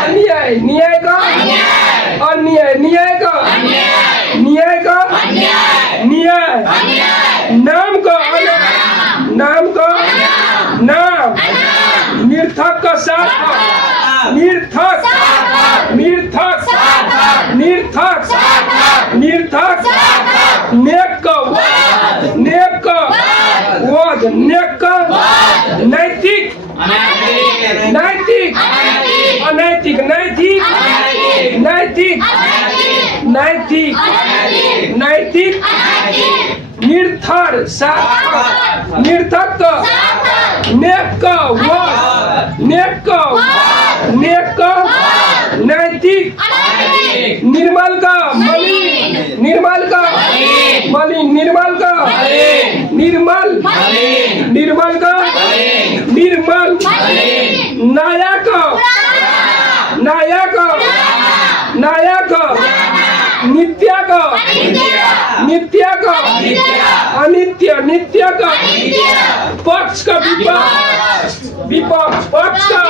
अन्याय न्याय का अन्याय न्याय का न्याय का न्याय नाम का नाम का नाम निर्थक का साथ निर्थक निर्थक निर्थक निर्थक नेक का नेक का वध नेक का नैतिक नैतिक अनैतिक नैतिक नैतिक नैतिक नैतिक निर्थर सार्थक निर्थक का नेक का वध नेक का नेक का नैतिक निर्मल का मलिन निर्मल का मलिन निर्मल का निर्मल निर्मल का निर्मल नायक नायक नायक नित्य का नित्य का अनित्य नित्य का पक्ष का विपक्ष विपक्ष पक्ष का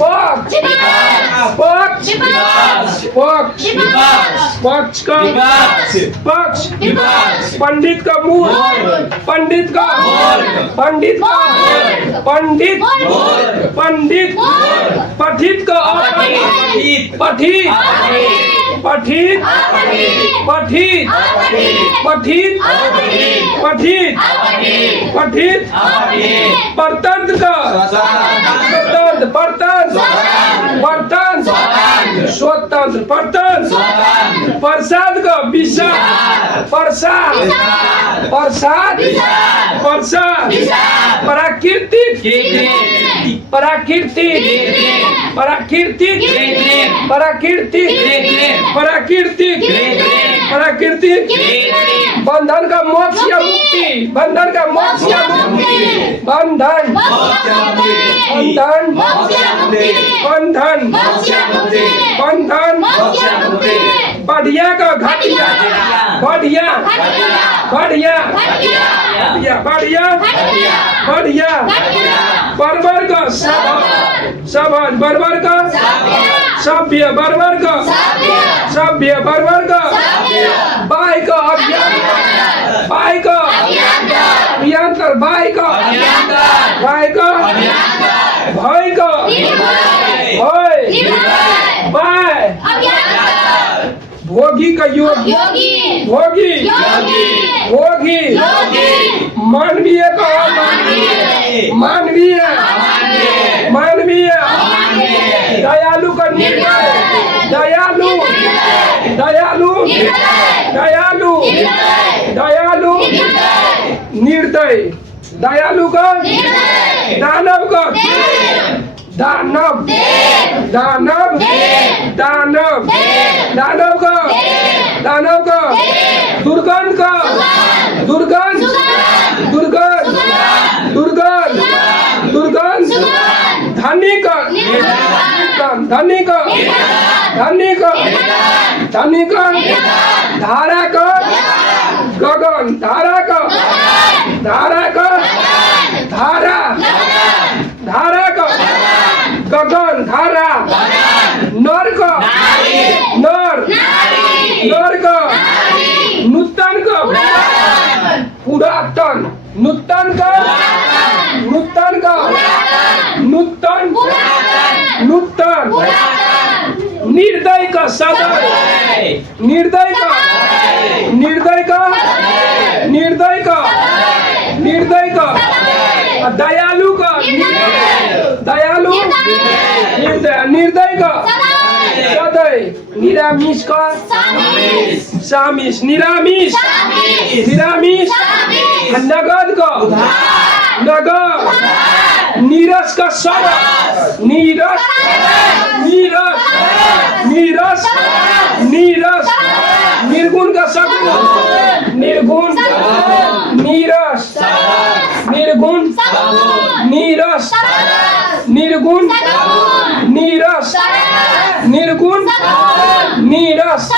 पक्ष पक्ष पक्ष पक्ष का पक्ष पंडित का मूल पंडित का पंडित का पंडित पंडित पठित का पठित पठित पठित पठित पठित पठित पठित परतंत्र का स्वतंत्र परतंत्र परतंत्र स्वतंत्र परतंत्र प्रसाद का विशाल प्रसाद प्रसाद प्रसाद प्राकृतिक प्राकृतिक प्राकृतिक प्राकृतिक प्राकृतिक प्राकृतिक बंधन का मोक्ष या मुक्ति बंधन का मोक्ष या मुक्ति बंधन बंधन बंधन बंधन बढ़िया का घटिया बढ़िया बढ़िया बढ़िया बढ़िया बढ़िया बर्बर का सभा बर्बर का सभ्य बर्बर का सभ्य बर्बर का बाई का बाई का अभियंतर बाई का बाई का भाई का भाई बाय भोगी का योगी भोगी भोगी मानवीय का मानवीय मानवीय दयालु का निर्दय दयालु दयालु दयालु दयालु निर्दय दयालु का दानव का दानव दानव दानव दानव का दानव का दुर्गंध का दुर्गंध दुर्गंध दुर्गंध दुर्गंध धनी का धनी का धनी का धनी का धारा का गगन धारा का धारा का धारा धारा का गगन धारा नर का नर नर का नूतन का पुरातन नूतन का नूतन का नूतन नूतन निर्दय का सदय निर्दय का निर्दय का निर्दय का निर्दय का दयालु का दयालु निर्दय का सदै निरामिष का सामिष निरामिष निरामिष नगद का नगद नीरस का सरस नीरस नीरस नीरस नीरस निर्गुण का सगुण निर्गुण नीरस निर्गुण नीरस निर्गुण नीरस निर्गुण नीरस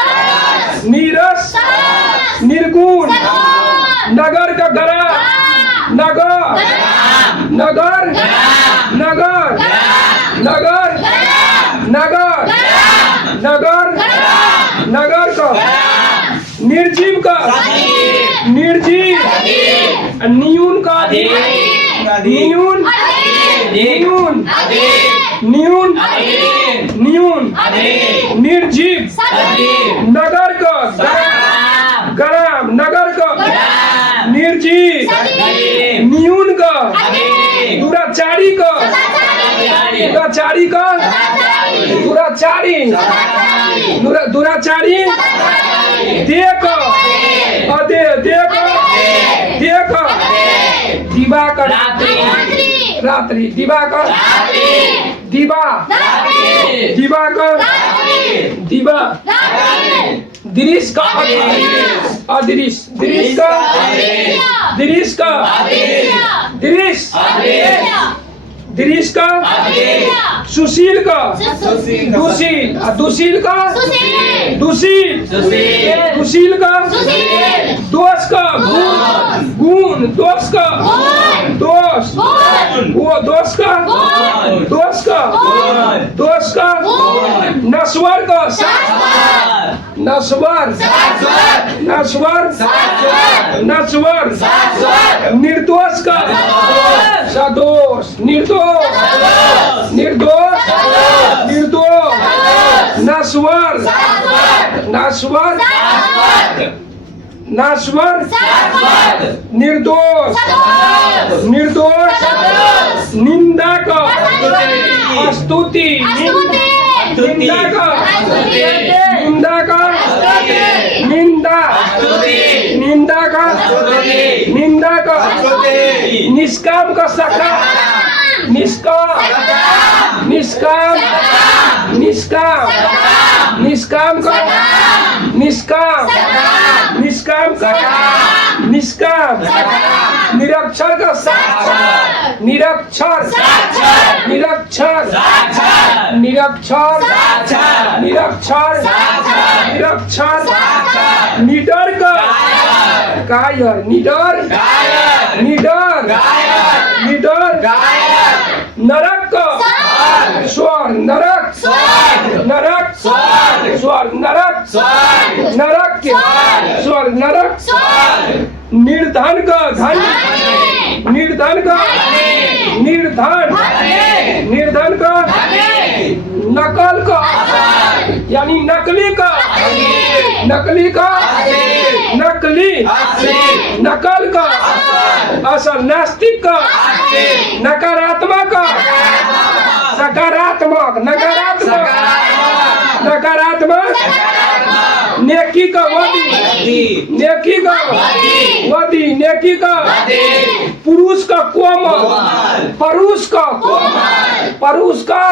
नीरस निर्गुण नगर का गरा नगर नगर नगर नगर नगर नगर नगर का निर्जीव का निर्जीव न्यून का न्यून न्यून न्यून न्यून निर्जीव नगर का गरम नगर का निर्जीव न्यून का दुराचारी का दुराचारी का दुराचारी दुराचारी देख अदे देख देख दिवाकर रात्रि दिवाकर दिवा दिवाकर दिवा दृश्य का अदृश्य दृश्य का दृश्य का दृश्य दृश्य का सुशील का दुशील दुशील का दुशील दुशील का दोष का गुण दोष का दोष वो दोष का दोष का दोष का नश्वर का नश्वर नश्वर नश्वर निर्दोष का सदोष निर्दोष निर्दोष निर्दोष नश्वर नश्वर नश्वर निर्दोष निर्दोष निंदा का स्तुति निंदा का निंदा का निंदा निंदा का निंदा का निष्काम का सका निष्काम निष्काम निष्काम निष्काम का निष्काम निष्काम का निष्काम निरक्षर का साक्षर निरक्षर निरक्षर निरक्षर निरक्षर निरक्षर निडर का कायर निडर निडर निडर नरक का स्वर नरक नरक स्वर नरक नरक के स्वर नरक निर्धन का धन निर्धन का निर्धन निर्धन का नकल का यानी नकली का नकली का नकली नकल का असल नास्तिक का नकारात्मक का सकारात्मक नकारात्मक नकारात्मक नेकी का वादी नेकी का वादी नेकी का पुरुष का कोमल परुष का परुष का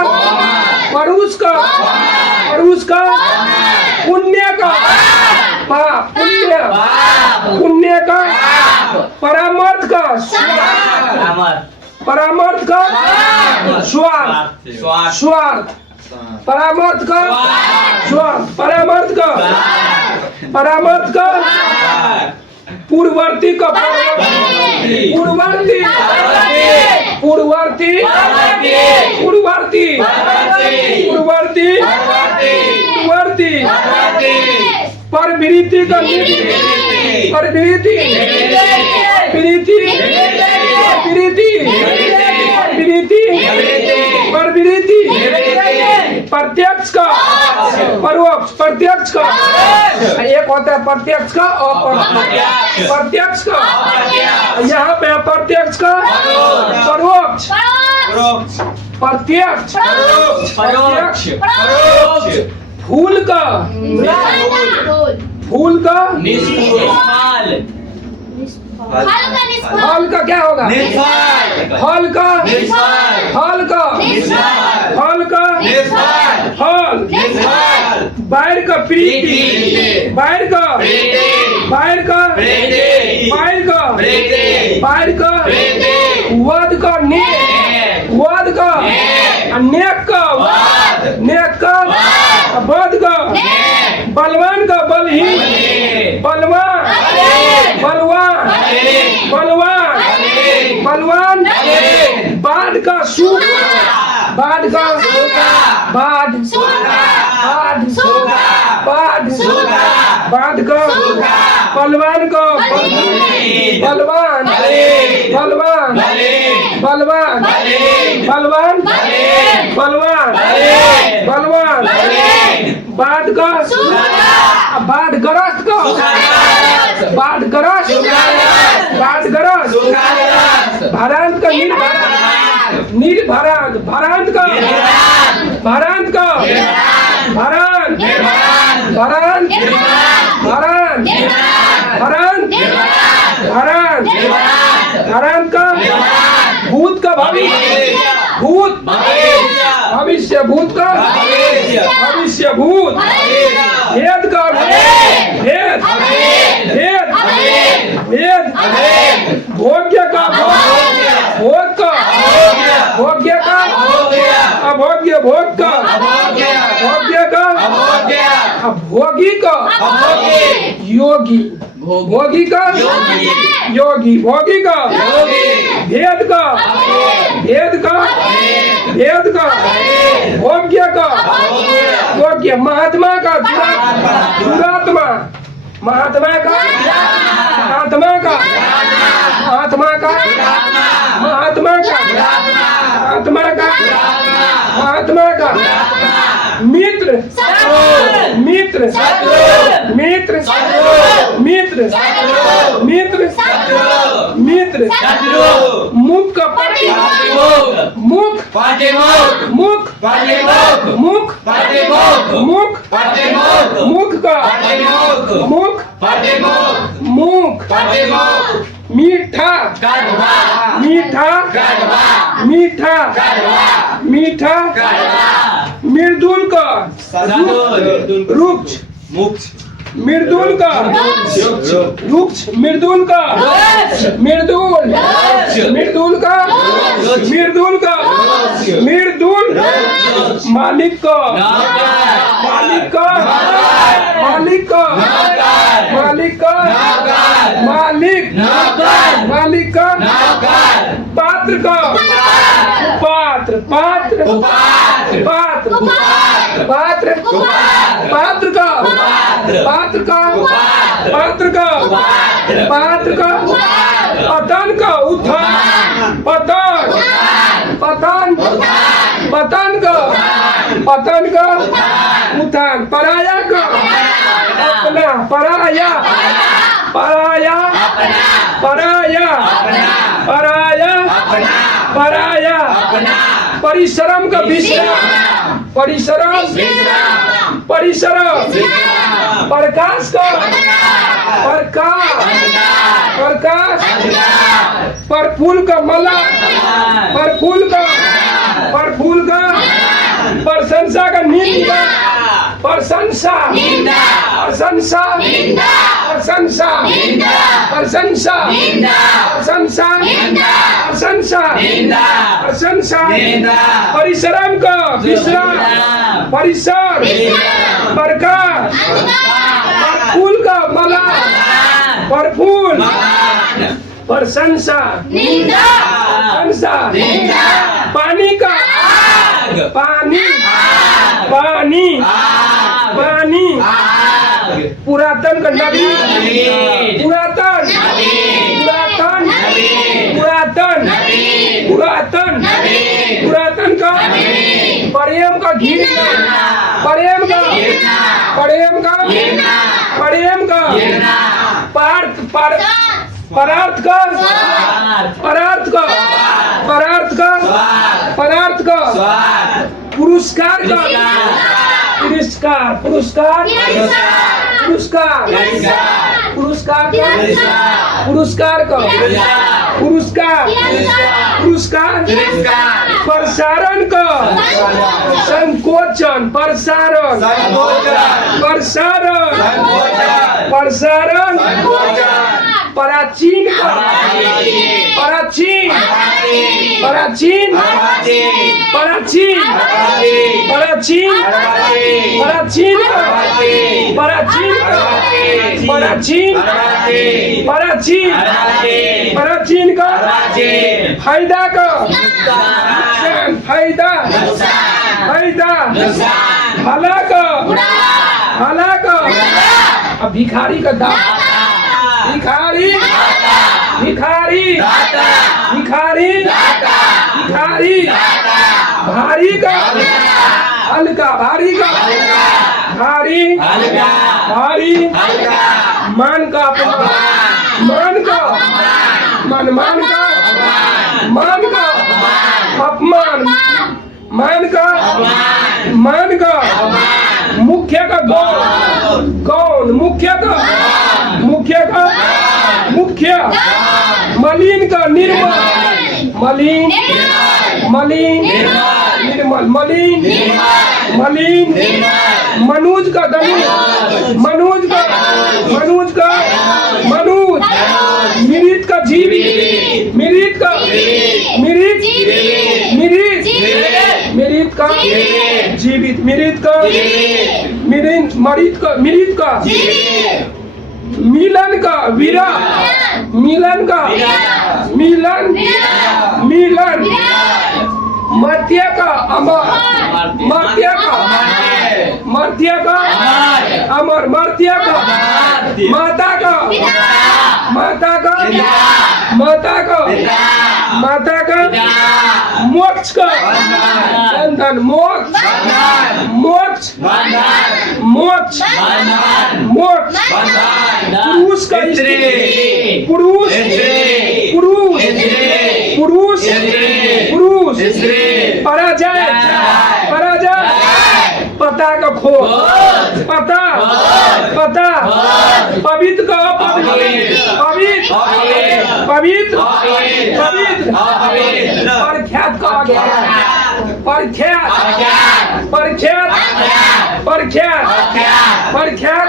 परुष का परुष का पुण्य का पाप पुण्य पुण्य का परामर्थ का परामर्थ का स्वार्थ स्वार्थ परामर्थ का स्वार्थ परामर्थ का परामर्थ का पूर्ववर्ती का पूर्ववर्ती पूर्ववर्ती पूर्ववर्ती पूर्ववर्ती पूर्ववर्ती परवृत्ति का परवृत्ति प्रीति प्रीति प्रीति परवृत्ति प्रत्यक्ष का परोक्ष प्रत्यक्ष का एक होता है प्रत्यक्ष का और प्रत्यक्ष का यहाँ पे प्रत्यक्ष का परोक्ष प्रत्यक्ष परोक्ष फूल का फूल का निष्फल फल का क्या होगा? फल का फल का फल का फल बैर का प्रीति बैर का बैर का बैर का बैर का वध का वध का नेक का नेक का वध का बलवान का बलहीन बलवान बलवान बलवान बलवान बाढ़ का सूखा बाढ़ का बाढ़ बाढ़ बाढ़ बाढ़ का बलवान का बलवान बलवान बलवान बलवान बलवान बलवान बाढ़ का बाढ़ ग्रस्त का बाढ़ ग्रस्त बाढ़ ग्रस्त भरांत का निर्भरांत भरांत का भरांत का भरांत भरांत भरांत भरांत भरांत भरांत का भूत का भविष्य भूत भविष्य भूत का भविष्य भूत भेद का भेद भेद भेद भोग्य का भोग का भोग्य का अभोग्य भोग का भोग्य का अभोगी का योगी भोगी का योगी भोगी का भेद का भेद का भेद का भोग्य का भोग्य महात्मा का दुरात्मा महात्मा का महात्मा का महात्मा का महात्मा का महात्मा का महात्मा का मित्र मित्र मित्र मित्र मित्र मित्र मुख का मुख मुख मुख मुख मुख का मुख मुख मीठा मीठा मीठा मीठा मृदुल का रुक्ष मृदुल का रुक्ष मृदुल का मृदुल मृदुल का मृदुल का मृदुल मालिक का मालिक का मालिक का मालिक का मालिक मालिक का पात्र का पात्र पात्र पात्र पात्र पात्र का पात्र का पात्र का पात्र का पतन का उत्थान पतन पतन पतन का पतन का उत्थान पराया का अपना पराया पराया पराया पराया पराया परिश्रम का विश्राम परिश्रम परिश्रम प्रकाश का प्रकाश प्रकाश पर फूल का मला पर फूल का प्रशंसा का निंदा प्रशंसा प्रशंसा प्रशंसा प्रशंसा प्रशंसा प्रशंसा प्रशंसा परिश्रम का विश्राम परिसर प्रकाश फूल का मला पर फूल प्रशंसा प्रशंसा पानी का पानी पानी पानी पुरातन का नदी पुरातन पुरातन पुरातन पुरातन पुरातन का प्रेम का घिरना प्रेम का प्रेम का प्रेम का पार्थ परार्थ का परार्थ का परार्थ का परार्थ का पुरस्कार का तिरस्कार पुरस्कार पुरस्कार पुरस्कार पुरस्कार का पुरस्कार पुरस्कार प्रसारण का संकोचन प्रसारण प्रसारण प्रसारण प्राचीन का प्राचीन प्राचीन प्राचीन प्राचीन प्राचीन प्राचीन प्राचीन प्राचीन प्राचीन का फायदा का फायदा फायदा भला का भला का अब भिखारी का दाम भिखारी भिखारी भिखारी भिखारी भारी का हल्का भारी का भारी भारी मान का मान का मान मान का मान का अपमान मान का मान का मुख्य का कौन कौन मुख्य का मुख्य का मुख्य मलिन का निर्मल मलिन मलिन निर्मल मलिन मलिन मनुज का धनुष मनुज का मनुज का मनुज मिरित का जीवित मिरित का मिरित मिरित मिरित का जीवित मिरित का मिरित मरित का मिरित का मिलन का वीरा मिलन का मिलन मिलन मर्त्य का अमर मर्त्य का मर्त्य का अमर मर्त्य का माता का माता का माता का माता का मोक्ष का बंधन मोक्ष मोक्ष मोक्ष मोक्ष पुरुष का स्त्री पुरुष पुरुष पुरुष पुरुष पराजय पराजय पता का खो पता पता पवित्र का पवित्र पवित्र पवित्र पवित्र प्रख्यात का प्रख्यात प्रख्यात प्रख्यात प्रख्यात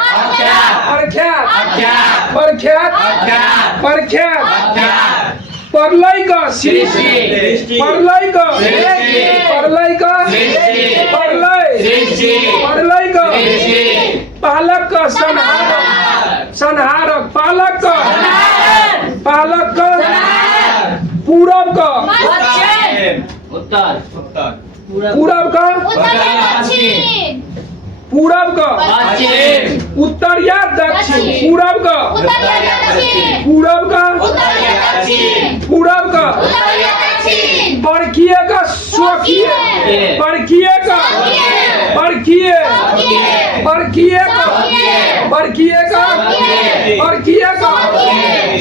प्रख्यात प्रख्यात प्रख्यात परलय का सृष्टि परलय का परलय का परलय परलय का पालक का संहारक संहारक पालक का पालक का पूरब का उत्तर पूरब का पूरब का उत्तर या दक्षिण पूरब का पूरब का पूरब का परकीय का स्वकीय परकीय का परकीय परकीय का परकीय का परकीय का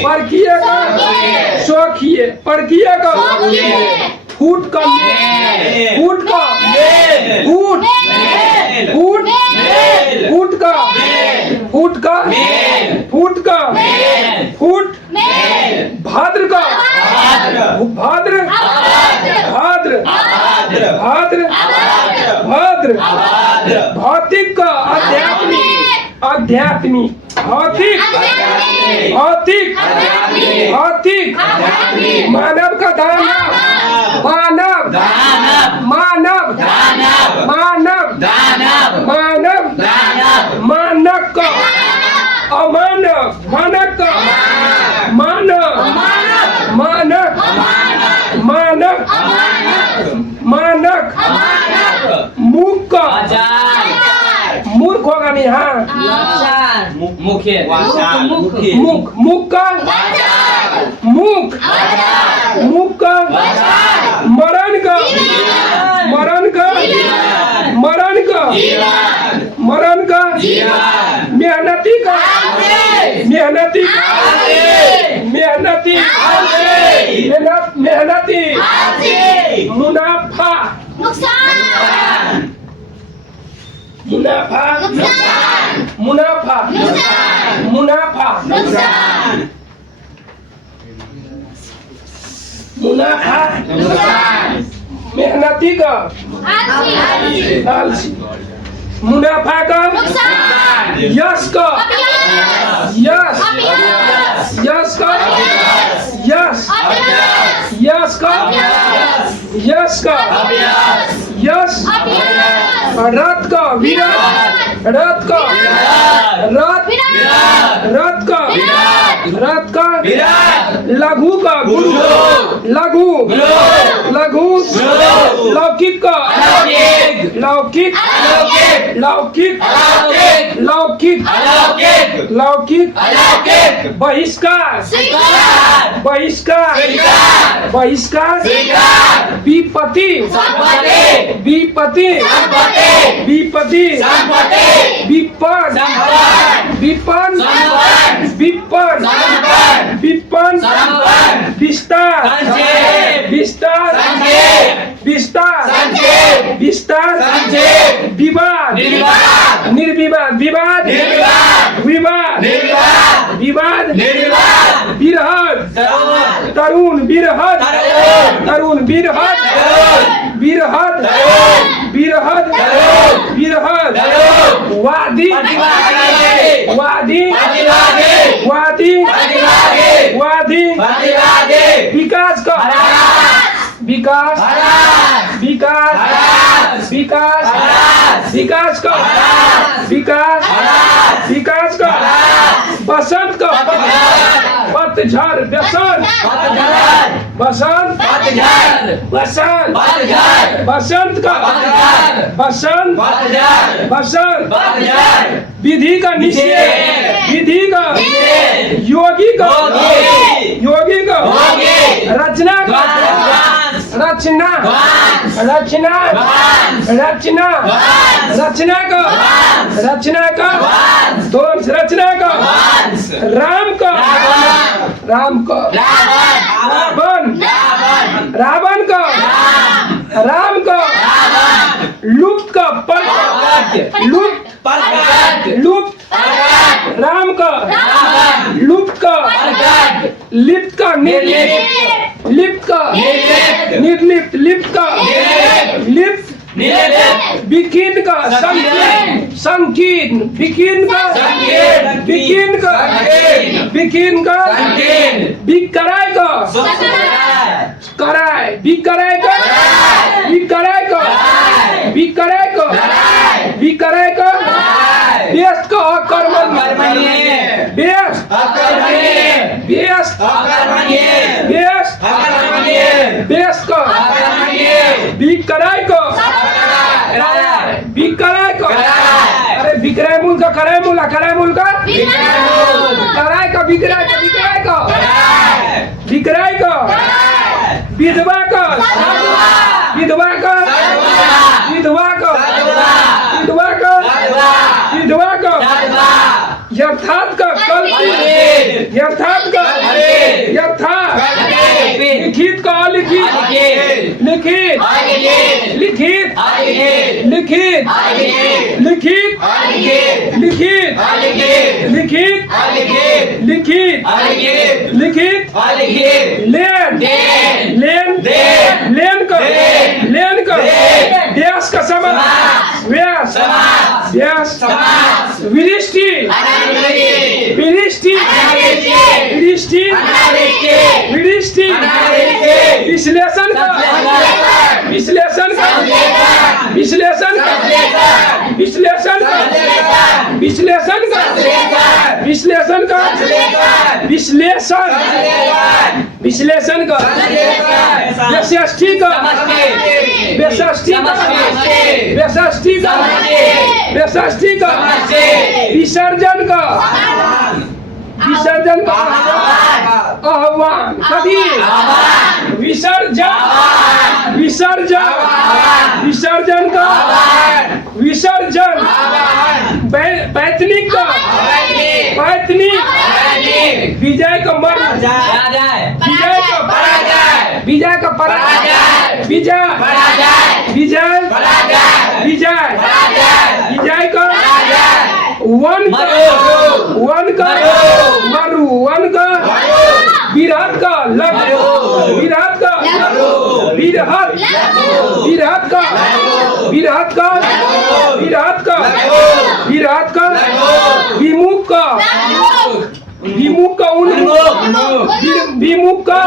परकीय का स्वकीय परकीय का फूट का फूट का फूट फूट फूट का फूट का फूट का फूट भाद्र का भाद्र भाद्र भाद्र भाद्र भौतिक का आध्यात्मिक आध्यात्मिक भौतिक भौतिक भौतिक मानव का दानव मानव मानव मानव मानव मानव का अमानव मानव का मानव मानव मानव मानव मूक का मूर्ख होगा नहीं हाँ मुख्य मुख मुख का मुख मुख का मरण का मरण का मरण का मरण का मेहनती का मेहनती मेहनती मेहनती मुनाफा मुनाफा मुनाफा मुनाफा मुनाफा मुनाफा मेहनती का आलसी मुनाफा का यश का यश यश का यश यश का यश का यश रथ का विराट रथ का रथ रथ का रथ का लघु का गुरु लघु लघु लौकिक का लौकिक लौकिक लौकिक लौकिक बहिष्कार बहिष्कार बहिष्कार विपत्ति विपत्ति विपत्ति विपन विपन विपन विपन विस्तार विस्तार विस्तार विस्तार विवाद निर्विवाद विवाद विवाद विवाद विरहद तरुण विरहद तरुण विरहद विरहद विरहद विरहद वादी वादी वादी वादी विकास का विकास विकास विकास विकास का विकास विकास का बसंत का पतझड़ बसंत बसंत बसंत बसंत का बसंत बसंत विधि का निषेध विधि का योगी का योगी का रचना का रचना रचना रचना रचना का रचना का तो रचना का राम का राम का रावण रावण का राम का लुप्त का लुप्त लुप्त राम का लुप्त का लिप्त का निर्लिप्त लिप्त का निर्लिप्त लिप्त का लिप्त विकीर्ण का संकीर्ण विकीर्ण का विकीर्ण का विकीर्ण का विकराय का कराय विकराय का विकराय का विकराय का विकराय का व्यस्त का अकर्मण्य व्यस्त व्यस्त व्यस्त व्यस्त का विकराय का विकराय का अरे विक्रय मूल का कराय मूल का कराय का विक्रय का विक्रय का विक्रय का विधवा का विधवा का विधवा का विधवा का विधवा का यथार्थ का कल्पित यथार्थ का यथार्थ लिखित का अलिखित लिखित लिखित लिखित लिखित लिखित लिखित लिखित लिखित लेन लेन लेन का व्यास का समास व्यास व्यास विरिष्टि विरिष्टि विरिष्टि विरिष्टि विश्लेषण का विश्लेषण का विश्लेषण का विश्लेषण का विश्लेषण का विश्लेषण का विश्लेषण विश्लेषण का व्यष्टि का व्यष्टि का व्यष्टि का व्यष्टि का विसर्जन का विसर्जन का आह्वान कभी विसर्जन विसर्जन विसर्जन का विसर्जन पैतनिक का पैतनिक विजय का मर विजय का विजय का पराजय विजय विजय विजय विजय का वन का मरु वन का विराट का लग विराट का विराट विराट का विराट का विराट का विराट का विमुख का विमुख का विमुख का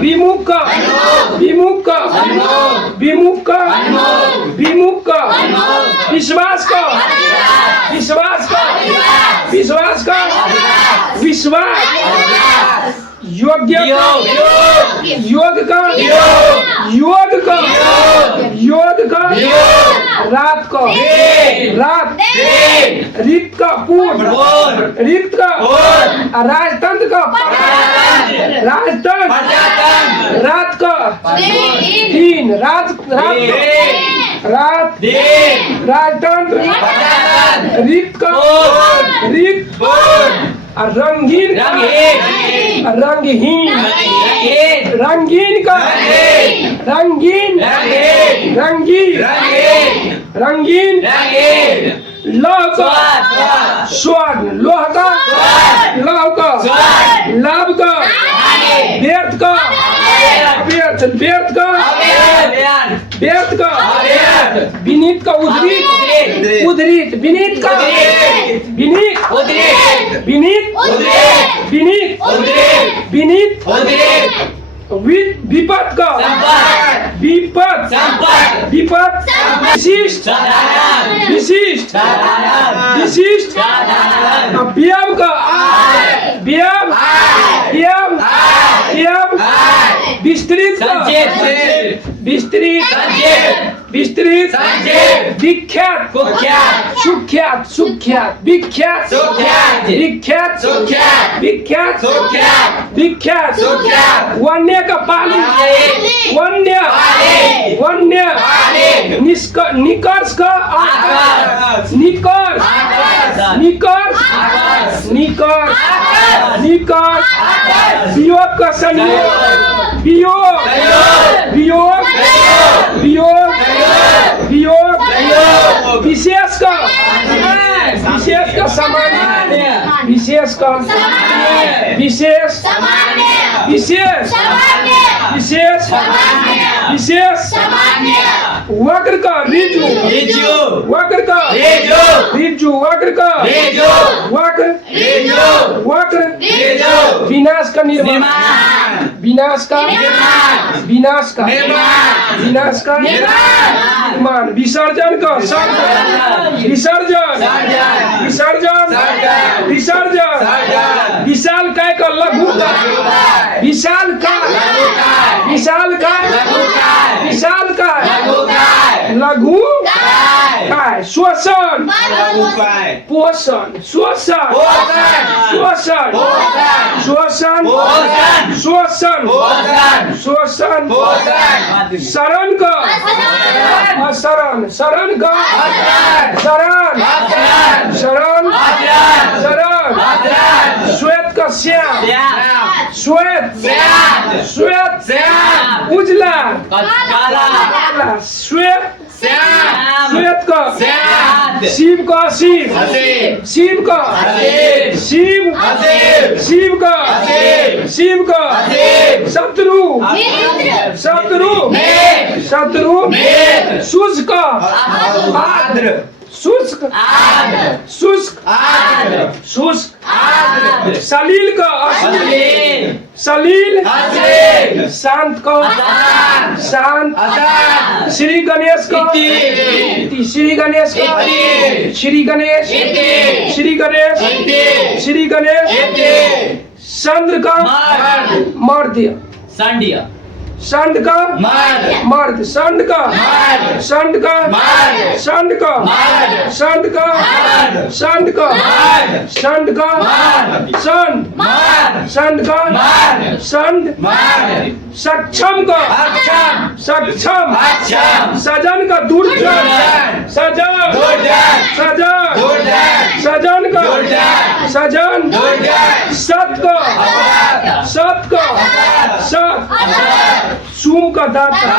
विमुख का विमुख का विमुख का विमुख का विश्वास का विश्वास का विश्वास का विश्वास योग्य योग का योग का योग का रात का रात रित का पूर्ण रित का राजतंत्र का राजतंत्र रात का दिन रात रात राजतंत्र रित का रित रंगीन रंगहीन रंगीन का रंगीन रंगीन रंगीन लौह का स्वर्ण लोह का लौह का लाभ का व्यर्थ का व्यर्थ का व्यर्थ का विनीत का उद्धृत उद्धृत विनीत का विनीत विनीत विनीत विनीत विपद का विपद विपद विशिष्ट विशिष्ट विशिष्ट व्यय का व्यय व्यय व्यय विस्तृत विस्तृत विस्तृत विख्यात सुख्यात सुख्यात विख्यात विख्यात विख्यात विख्यात वन्य का पाली वन्य वन्य निकर्ष का आकाश निकर्ष निकर्ष निकर्ष निकर्ष वियोग का संयोग वियोग वियोग वियोग वियोग विशेष का सामान्य विशेष का विशेष विशेष विशेष विशेष वक्र का रिजु वक्र का रिजु वक्र का वक्र वक्र विनाश का निर्माण विनाश का विनाश का विनाश का निर्माण विसर्जन का विसर्जन विसर्जन विसर्जन विशाल काय का लघु का विशाल का विशाल का विशाल का लघु काय श्वसन पोषण श्वसन श्वसन श्वसन श्वसन श्वसन शरण का शरण शरण का शरण शरण शरण श्वेत का श्याम श्वेत श्वेत उजला श्वेत श्वेत का शिव का शिव शिव का शिव शिव का शिव का शत्रु शत्रु शत्रु शुष्क आद्र शुष्क शुष्क शुष्क सलील का अश्लील सलील शांत का शांत श्री गणेश का श्री गणेश का श्री गणेश श्री गणेश श्री गणेश चंद्र का मर्द सांडिया संड का मर्द संड का संड का संड का संड का संड का संड का संड संड का संड सक्षम का सक्षम सजन का दुर्जन सजन सजन सजन का सजन सत का सत का सत सुम का दाता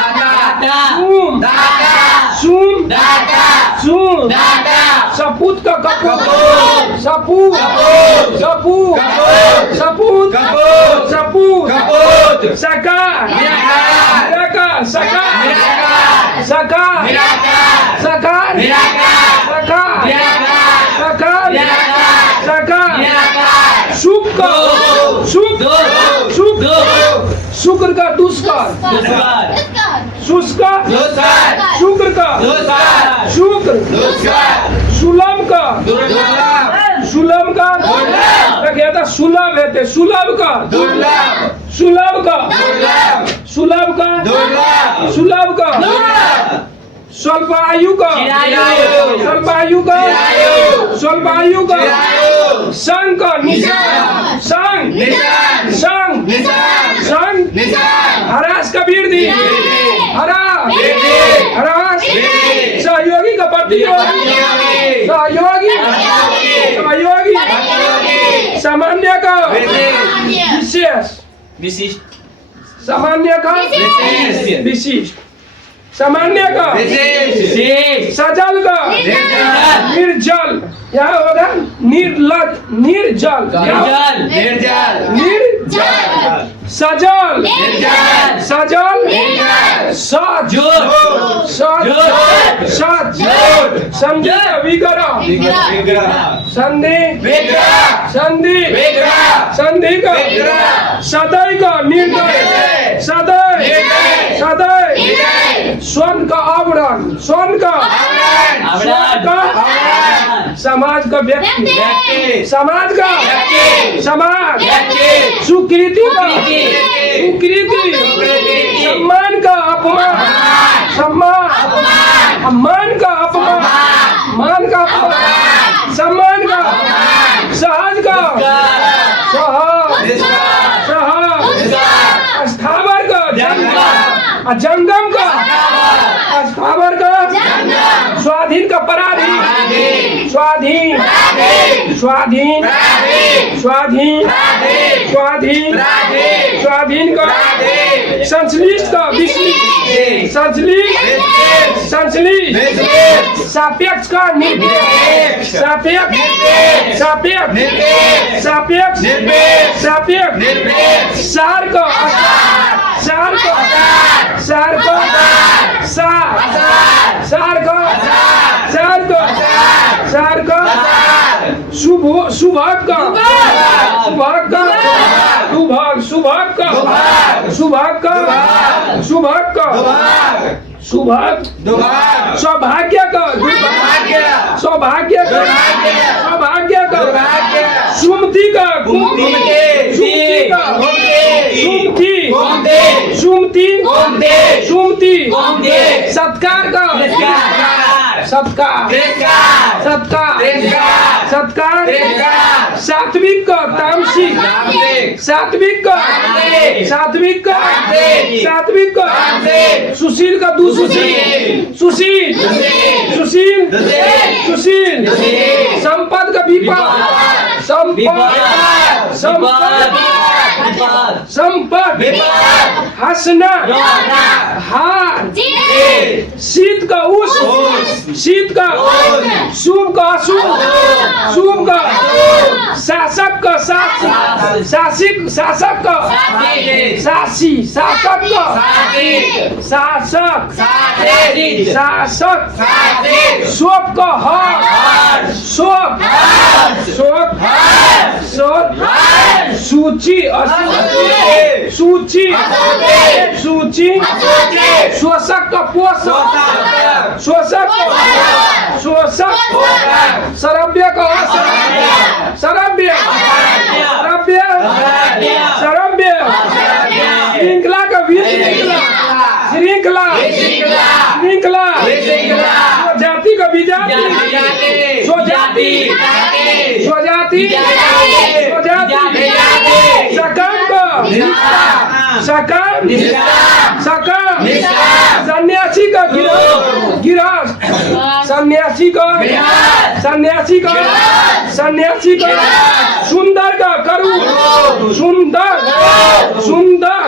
डाका सुम डाका सुम डाका सुम डाका सपूत का कपूत कपूत सपूत कपूत सपूत कपूत सपूत कपूत सपूत कपूत सकार निराकार निराकार सकार निराकार सकार निराकार सकार निराकार सकार निराकार सकार निराकार सकार निराकार शुक का दो शुक दो शुक दो शुक्र का दुष्कर दुष्कर शुष्क का दुष्कर शुक्र का दुष्कर शुक्र दुष्कर सुलभ का दुर्लभ सुलभ का दुर्लभ। क्या कहता सुलभ है ते सुलभ का दुर्लभ सुलभ का दुर्लभ सुलभ का दुर्लभ सुलभ का दुर्लभ स्वल्पायु का चिरायु। स्वल्पायु का चिरायु। स्वल्पायु का चिरायु। संग का निशान संग निशान संग निशान संग निशान हरास कबीर दी वीर। हरास वीर। हरास वीर। सहयोगी का प्रतियोगी प्रतियोगी। सहयोगी प्रतियोगी। सहयोगी प्रतियोगी। सामान्य का विशेष। विशेष विशिष्ट सामान्य का विशेष। विशिष्ट सामान्य का विशेष सजल का निर्जल। निर्जल यहाँ होगा निर्लज निर्जल निर्जल निर्जल निर्जल सजल निर्जल सजल निर्जल सज झूठ सज झूठ सज झूठ संधि विग्रह विग्रह संधि विग्रह संधि विग्रह संधि का विग्रह सदै का निर्दय सदै सदै स्वर्ण का आवरण स्वर्ण का स्वर्ण का आवरण समाज का व्यक्ति व्यक्ति समाज का व्यक्ति समाज व्यक्ति सुकृति का सुकृति सुकृति सम्मान का अपमान सम्मान मान का अपमान मान का अपमान सम्मान का सहज का सहज सहज स्थावर का जंगम का स्थावर का स्वाधीन का पराधीन स्वाधीन स्वाधीन स्वाधीन स्वाधीन स्वाधीन का संश्लिष्ट का विश्लिष्ट संश्लिष्ट संश्लिष्ट सापेक्ष का निरपेक्ष सापेक्ष सापेक्ष सापेक्ष सापेक्ष सार का सार का सार का सार सार का सार का सार का शुभ शुभक का शुभक का शुभक शुभक का शुभक का शुभक का शुभक सौभाग्य का सौभाग्य का सौभाग्य का सुमति का सुमति का सुमति सुमति सुमति सत्कार का सत्कार सत्कार सत्कार सात्विक का तामसिक सात्विक का सात्विक का सात्विक का सुशील का दुशील सुशील सुशील सुशील संपद का विपद संपद संपद संपद हंसना हार शीत का उस शीत का शुभ का अशुभ शुभ का शासक का शासिक शासिक शासक का शासी शासक का शासक शासक शोक का हार शोक शोक शोक सूची सूची सूची शोषक का पोषक शोषक शोषक सरभ्य का सरभ्य सरभ्य सरभ्य श्रृंखला का विश्रृंखला श्रृंखला श्रृंखला स्वजाति का विजाति स्वजाति स्वजाति स्वजाति सकम का सकम सकम सन्यासी का गिरस्त सन्यासी का सन्यासी का सन्यासी का सुंदर का करू सुंदर सुंदर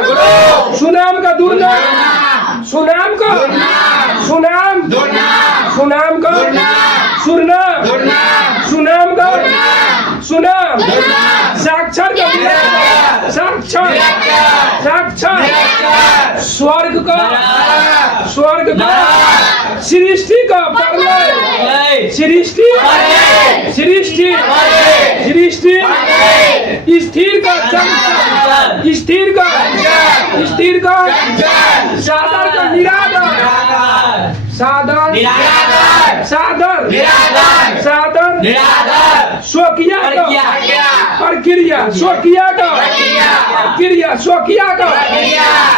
सुनाम का दुर्नाम सुनाम को सुनाम सुनाम को सुरनाम सुनाम को सुनाम साक्षर का साक्षर साक्षर स्वर्ग का स्वर्ग का सृष्टि का प्रलय सृष्टि सृष्टि सृष्टि स्थिर का स्थिर का स्थिर का सादर का निरादर सादर सादर सादर स्वकिया का प्रक्रिया स्वकिया का क्रिया स्वकिया का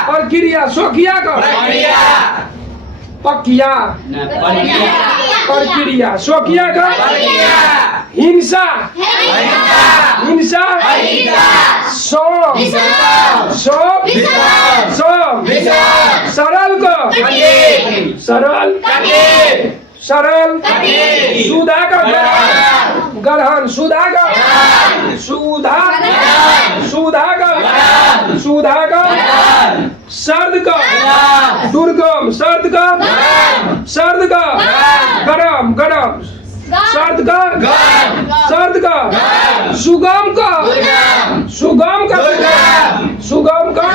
प्रक्रिया स्वकिया का पकिया प्रक्रिया स्वकिया का हिंसा हिंसा सोम सोम सोम सरल को सरल सरल सुधा का गढ़न सुधा का सुधा सुधा का सुधा का सर्द का दुर्गम सर्द का सर्द का गरम गरम सर्द का सर्द का सुगम का सुगम का सुगम का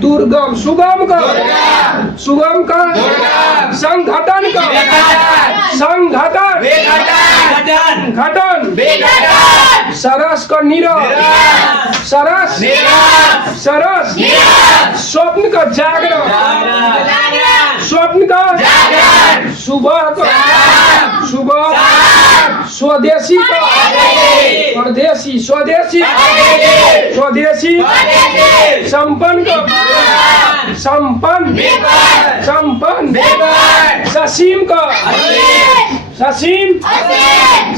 दुर्गम सुगम का सुगम का संघटन का संघटन घटन सरस का नीरव सरस सरस स्वप्न का जागरण स्वप्न का सुबह का सुबह स्वदेशी का परदेशी स्वदेशी स्वदेशी संपन्न का संपन्न संपन्न ससीम का ससीम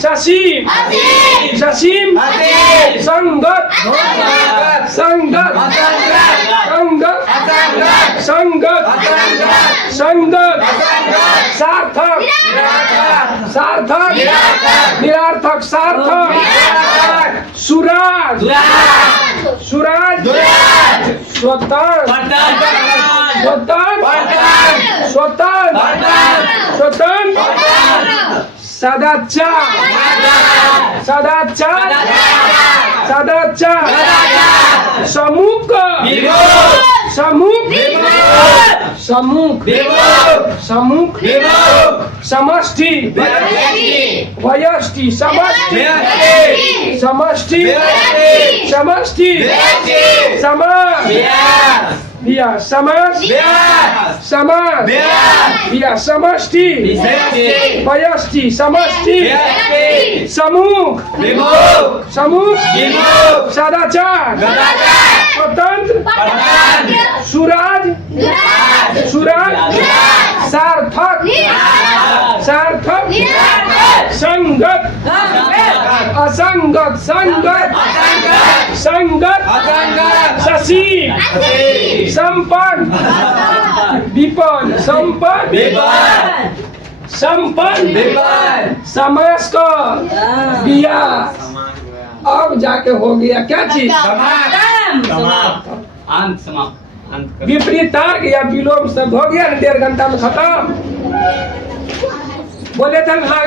ससीम ससीम संगत संगत संगत संगत संगत सार्थक सार्थक निरार्थक सार्थक सुराज सुराज स्वतंत्र स्वतंत्र स्वतंत्र स्वतंत्र सदाचार सदाचार सदाचार समूह समूह समूह समूह समष्टि वयष्टि समष्टि समष्टि समष्टि समाज या समाज समाज या समष्टि वयष्टि समष्टि समूह समूह सदाचार स्वतंत्र सुराज सुराज सार्थक सार्थक संगत असंगत संगत संगत ससीम संपन्न विपन्न संपन्न संपन्न समास का दिया अब जाके हो गया क्या चीज विपरीत तार्क या विलोम शब्द हो गया 1.5 घंटा में खत्म बोले थे